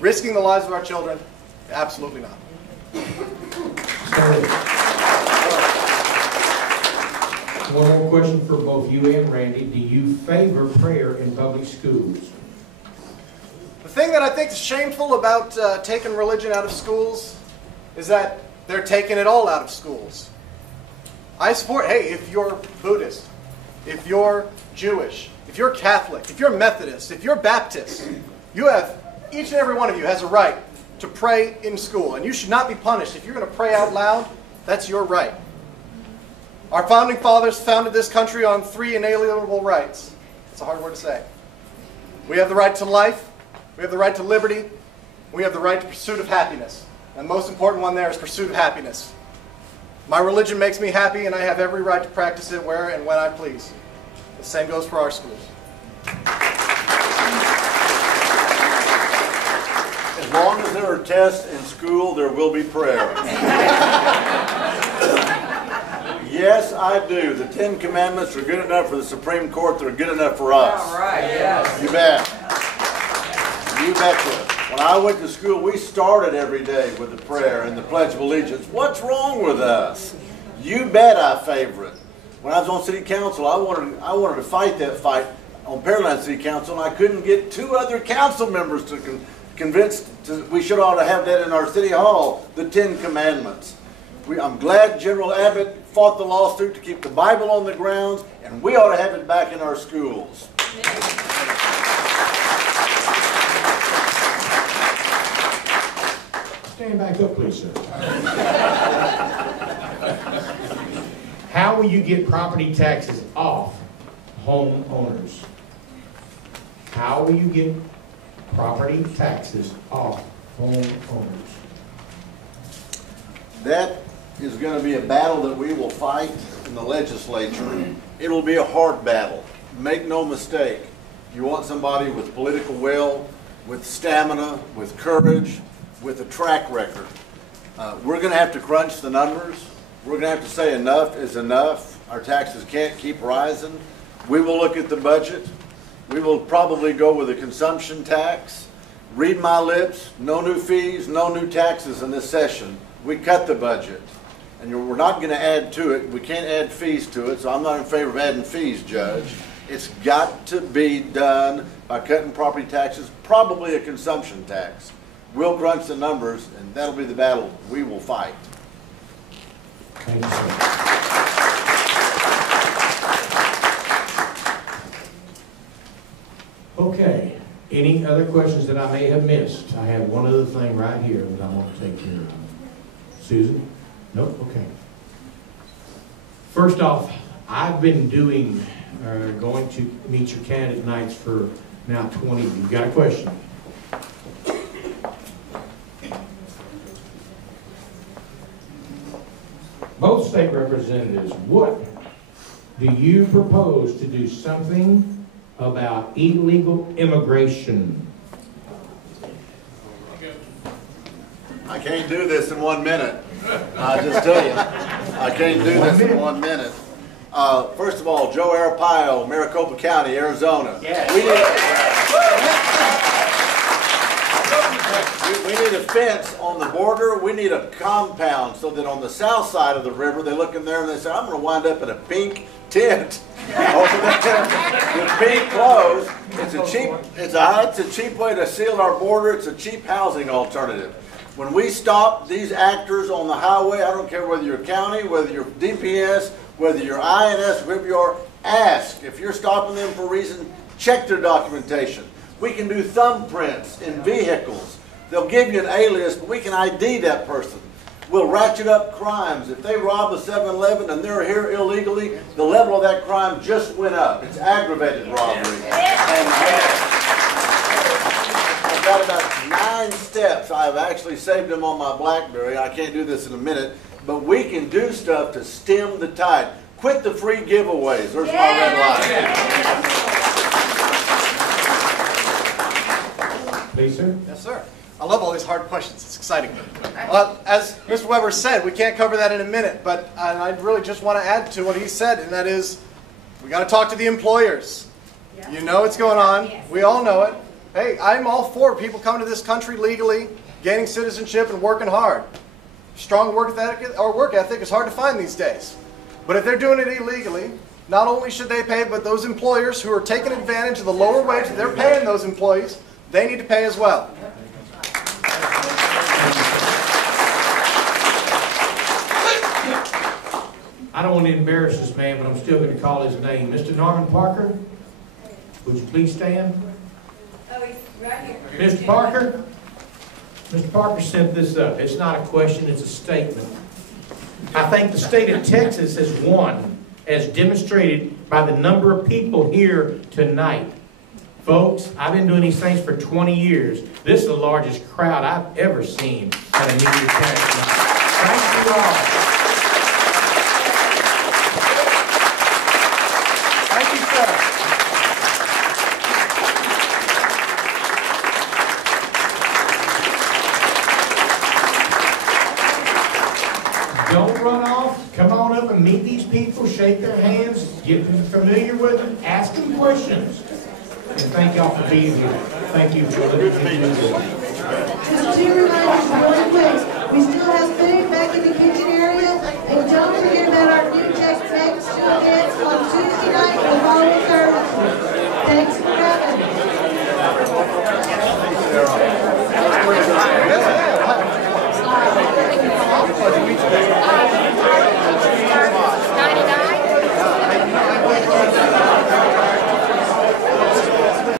risking the lives of our children, absolutely not. One more question for both you and Randy. Do you favor prayer in public schools? The thing that I think is shameful about taking religion out of schools is that they're taking it all out of schools. I support, hey, if you're Buddhist, if you're Jewish, if you're Catholic, if you're Methodist, if you're Baptist, you have, each and every one of you has a right to pray in school. And you should not be punished. If you're going to pray out loud, that's your right. Our founding fathers founded this country on 3 inalienable rights. It's a hard word to say. We have the right to life, we have the right to liberty, we have the right to pursuit of happiness. And the most important one there is pursuit of happiness. My religion makes me happy, and I have every right to practice it where and when I please. The same goes for our schools. As long as there are tests in school, there will be prayer. Yes, I do. The 10 Commandments are good enough for the Supreme Court. They're good enough for us. All right, yes. You bet. You betcha. When I went to school, we started every day with the prayer and the Pledge of Allegiance. What's wrong with us? You bet I favor it. When I was on City Council, I wanted to fight that fight on Pearland City Council, and I couldn't get 2 other council members to convince we should ought to have that in our City Hall, the 10 Commandments. I'm glad General Abbott fought the lawsuit to keep the Bible on the grounds, and we ought to have it back in our schools. Stand back up, please, sir. How will you get property taxes off homeowners? How will you get property taxes off homeowners? That is going to be a battle that we will fight in the legislature. It will be a hard battle. Make no mistake. You want somebody with political will, with stamina, with courage, with a track record. We're going to have to crunch the numbers. We're going to have to say enough is enough. Our taxes can't keep rising. We will look at the budget. We will probably go with a consumption tax. Read my lips, no new fees, no new taxes in this session. We cut the budget. And we're not going to add to it. We can't add fees to it, so I'm not in favor of adding fees, Judge. It's got to be done by cutting property taxes, probably a consumption tax. We'll crunch the numbers, and that'll be the battle we will fight. Thank you, sir. Okay. Any other questions that I may have missed? I have one other thing right here that I want to take care of. Susan? Nope? Okay. First off, I've been doing, going to meet your candidate nights for now 20. You've got a question? Both state representatives, what do you propose to do something about illegal immigration? I can't do this in 1 minute. I'll just tell you. I can't do this in 1 minute. First of all, Joe Arpaio, Maricopa County, Arizona. Yes. We need a fence on the border. We need a compound so that on the south side of the river, they look in there and they say, I'm going to wind up in a pink tent over there with pink clothes. It's a cheap way to seal our border. It's a cheap housing alternative. When we stop these actors on the highway, I don't care whether you're county, whether you're DPS, whether you're INS, whoever you are, ask. If you're stopping them for a reason, check their documentation. We can do thumbprints in vehicles. They'll give you an alias, but we can ID that person. We'll ratchet up crimes. If they rob a 7-Eleven and they're here illegally, the level of that crime just went up. It's aggravated robbery. And I've got about 9 steps. I've actually saved them on my BlackBerry. I can't do this in a minute. But we can do stuff to stem the tide. Quit the free giveaways. There's my red light. Please, sir. Yes, sir. I love all these hard questions. It's exciting. As Mr. Weber said, we can't cover that in a minute, but I really just want to add to what he said, and that is we got to talk to the employers. Yeah. You know what's going on. Yes. We all know it. Hey, I'm all for people coming to this country legally, gaining citizenship, and working hard. Strong work ethic is hard to find these days. But if they're doing it illegally, not only should they pay, but those employers who are taking advantage of the lower wage that they're paying those employees, they need to pay as well. I don't want to embarrass this man, but I'm still going to call his name. Mr. Norman Parker, would you please stand? Oh, he's right here. Mr. Parker? Mr. Parker sent this up. It's not a question, it's a statement. I think the state of Texas has won, as demonstrated by the number of people here tonight. Folks, I've been doing these things for 20 years. This is the largest crowd I've ever seen at a New Year's Day. Thank you all. Thank you, sir. Don't run off. Come on up and meet these people, shake their hands, get familiar with them, ask them questions. And thank y'all for being here. Thank you for listening to me.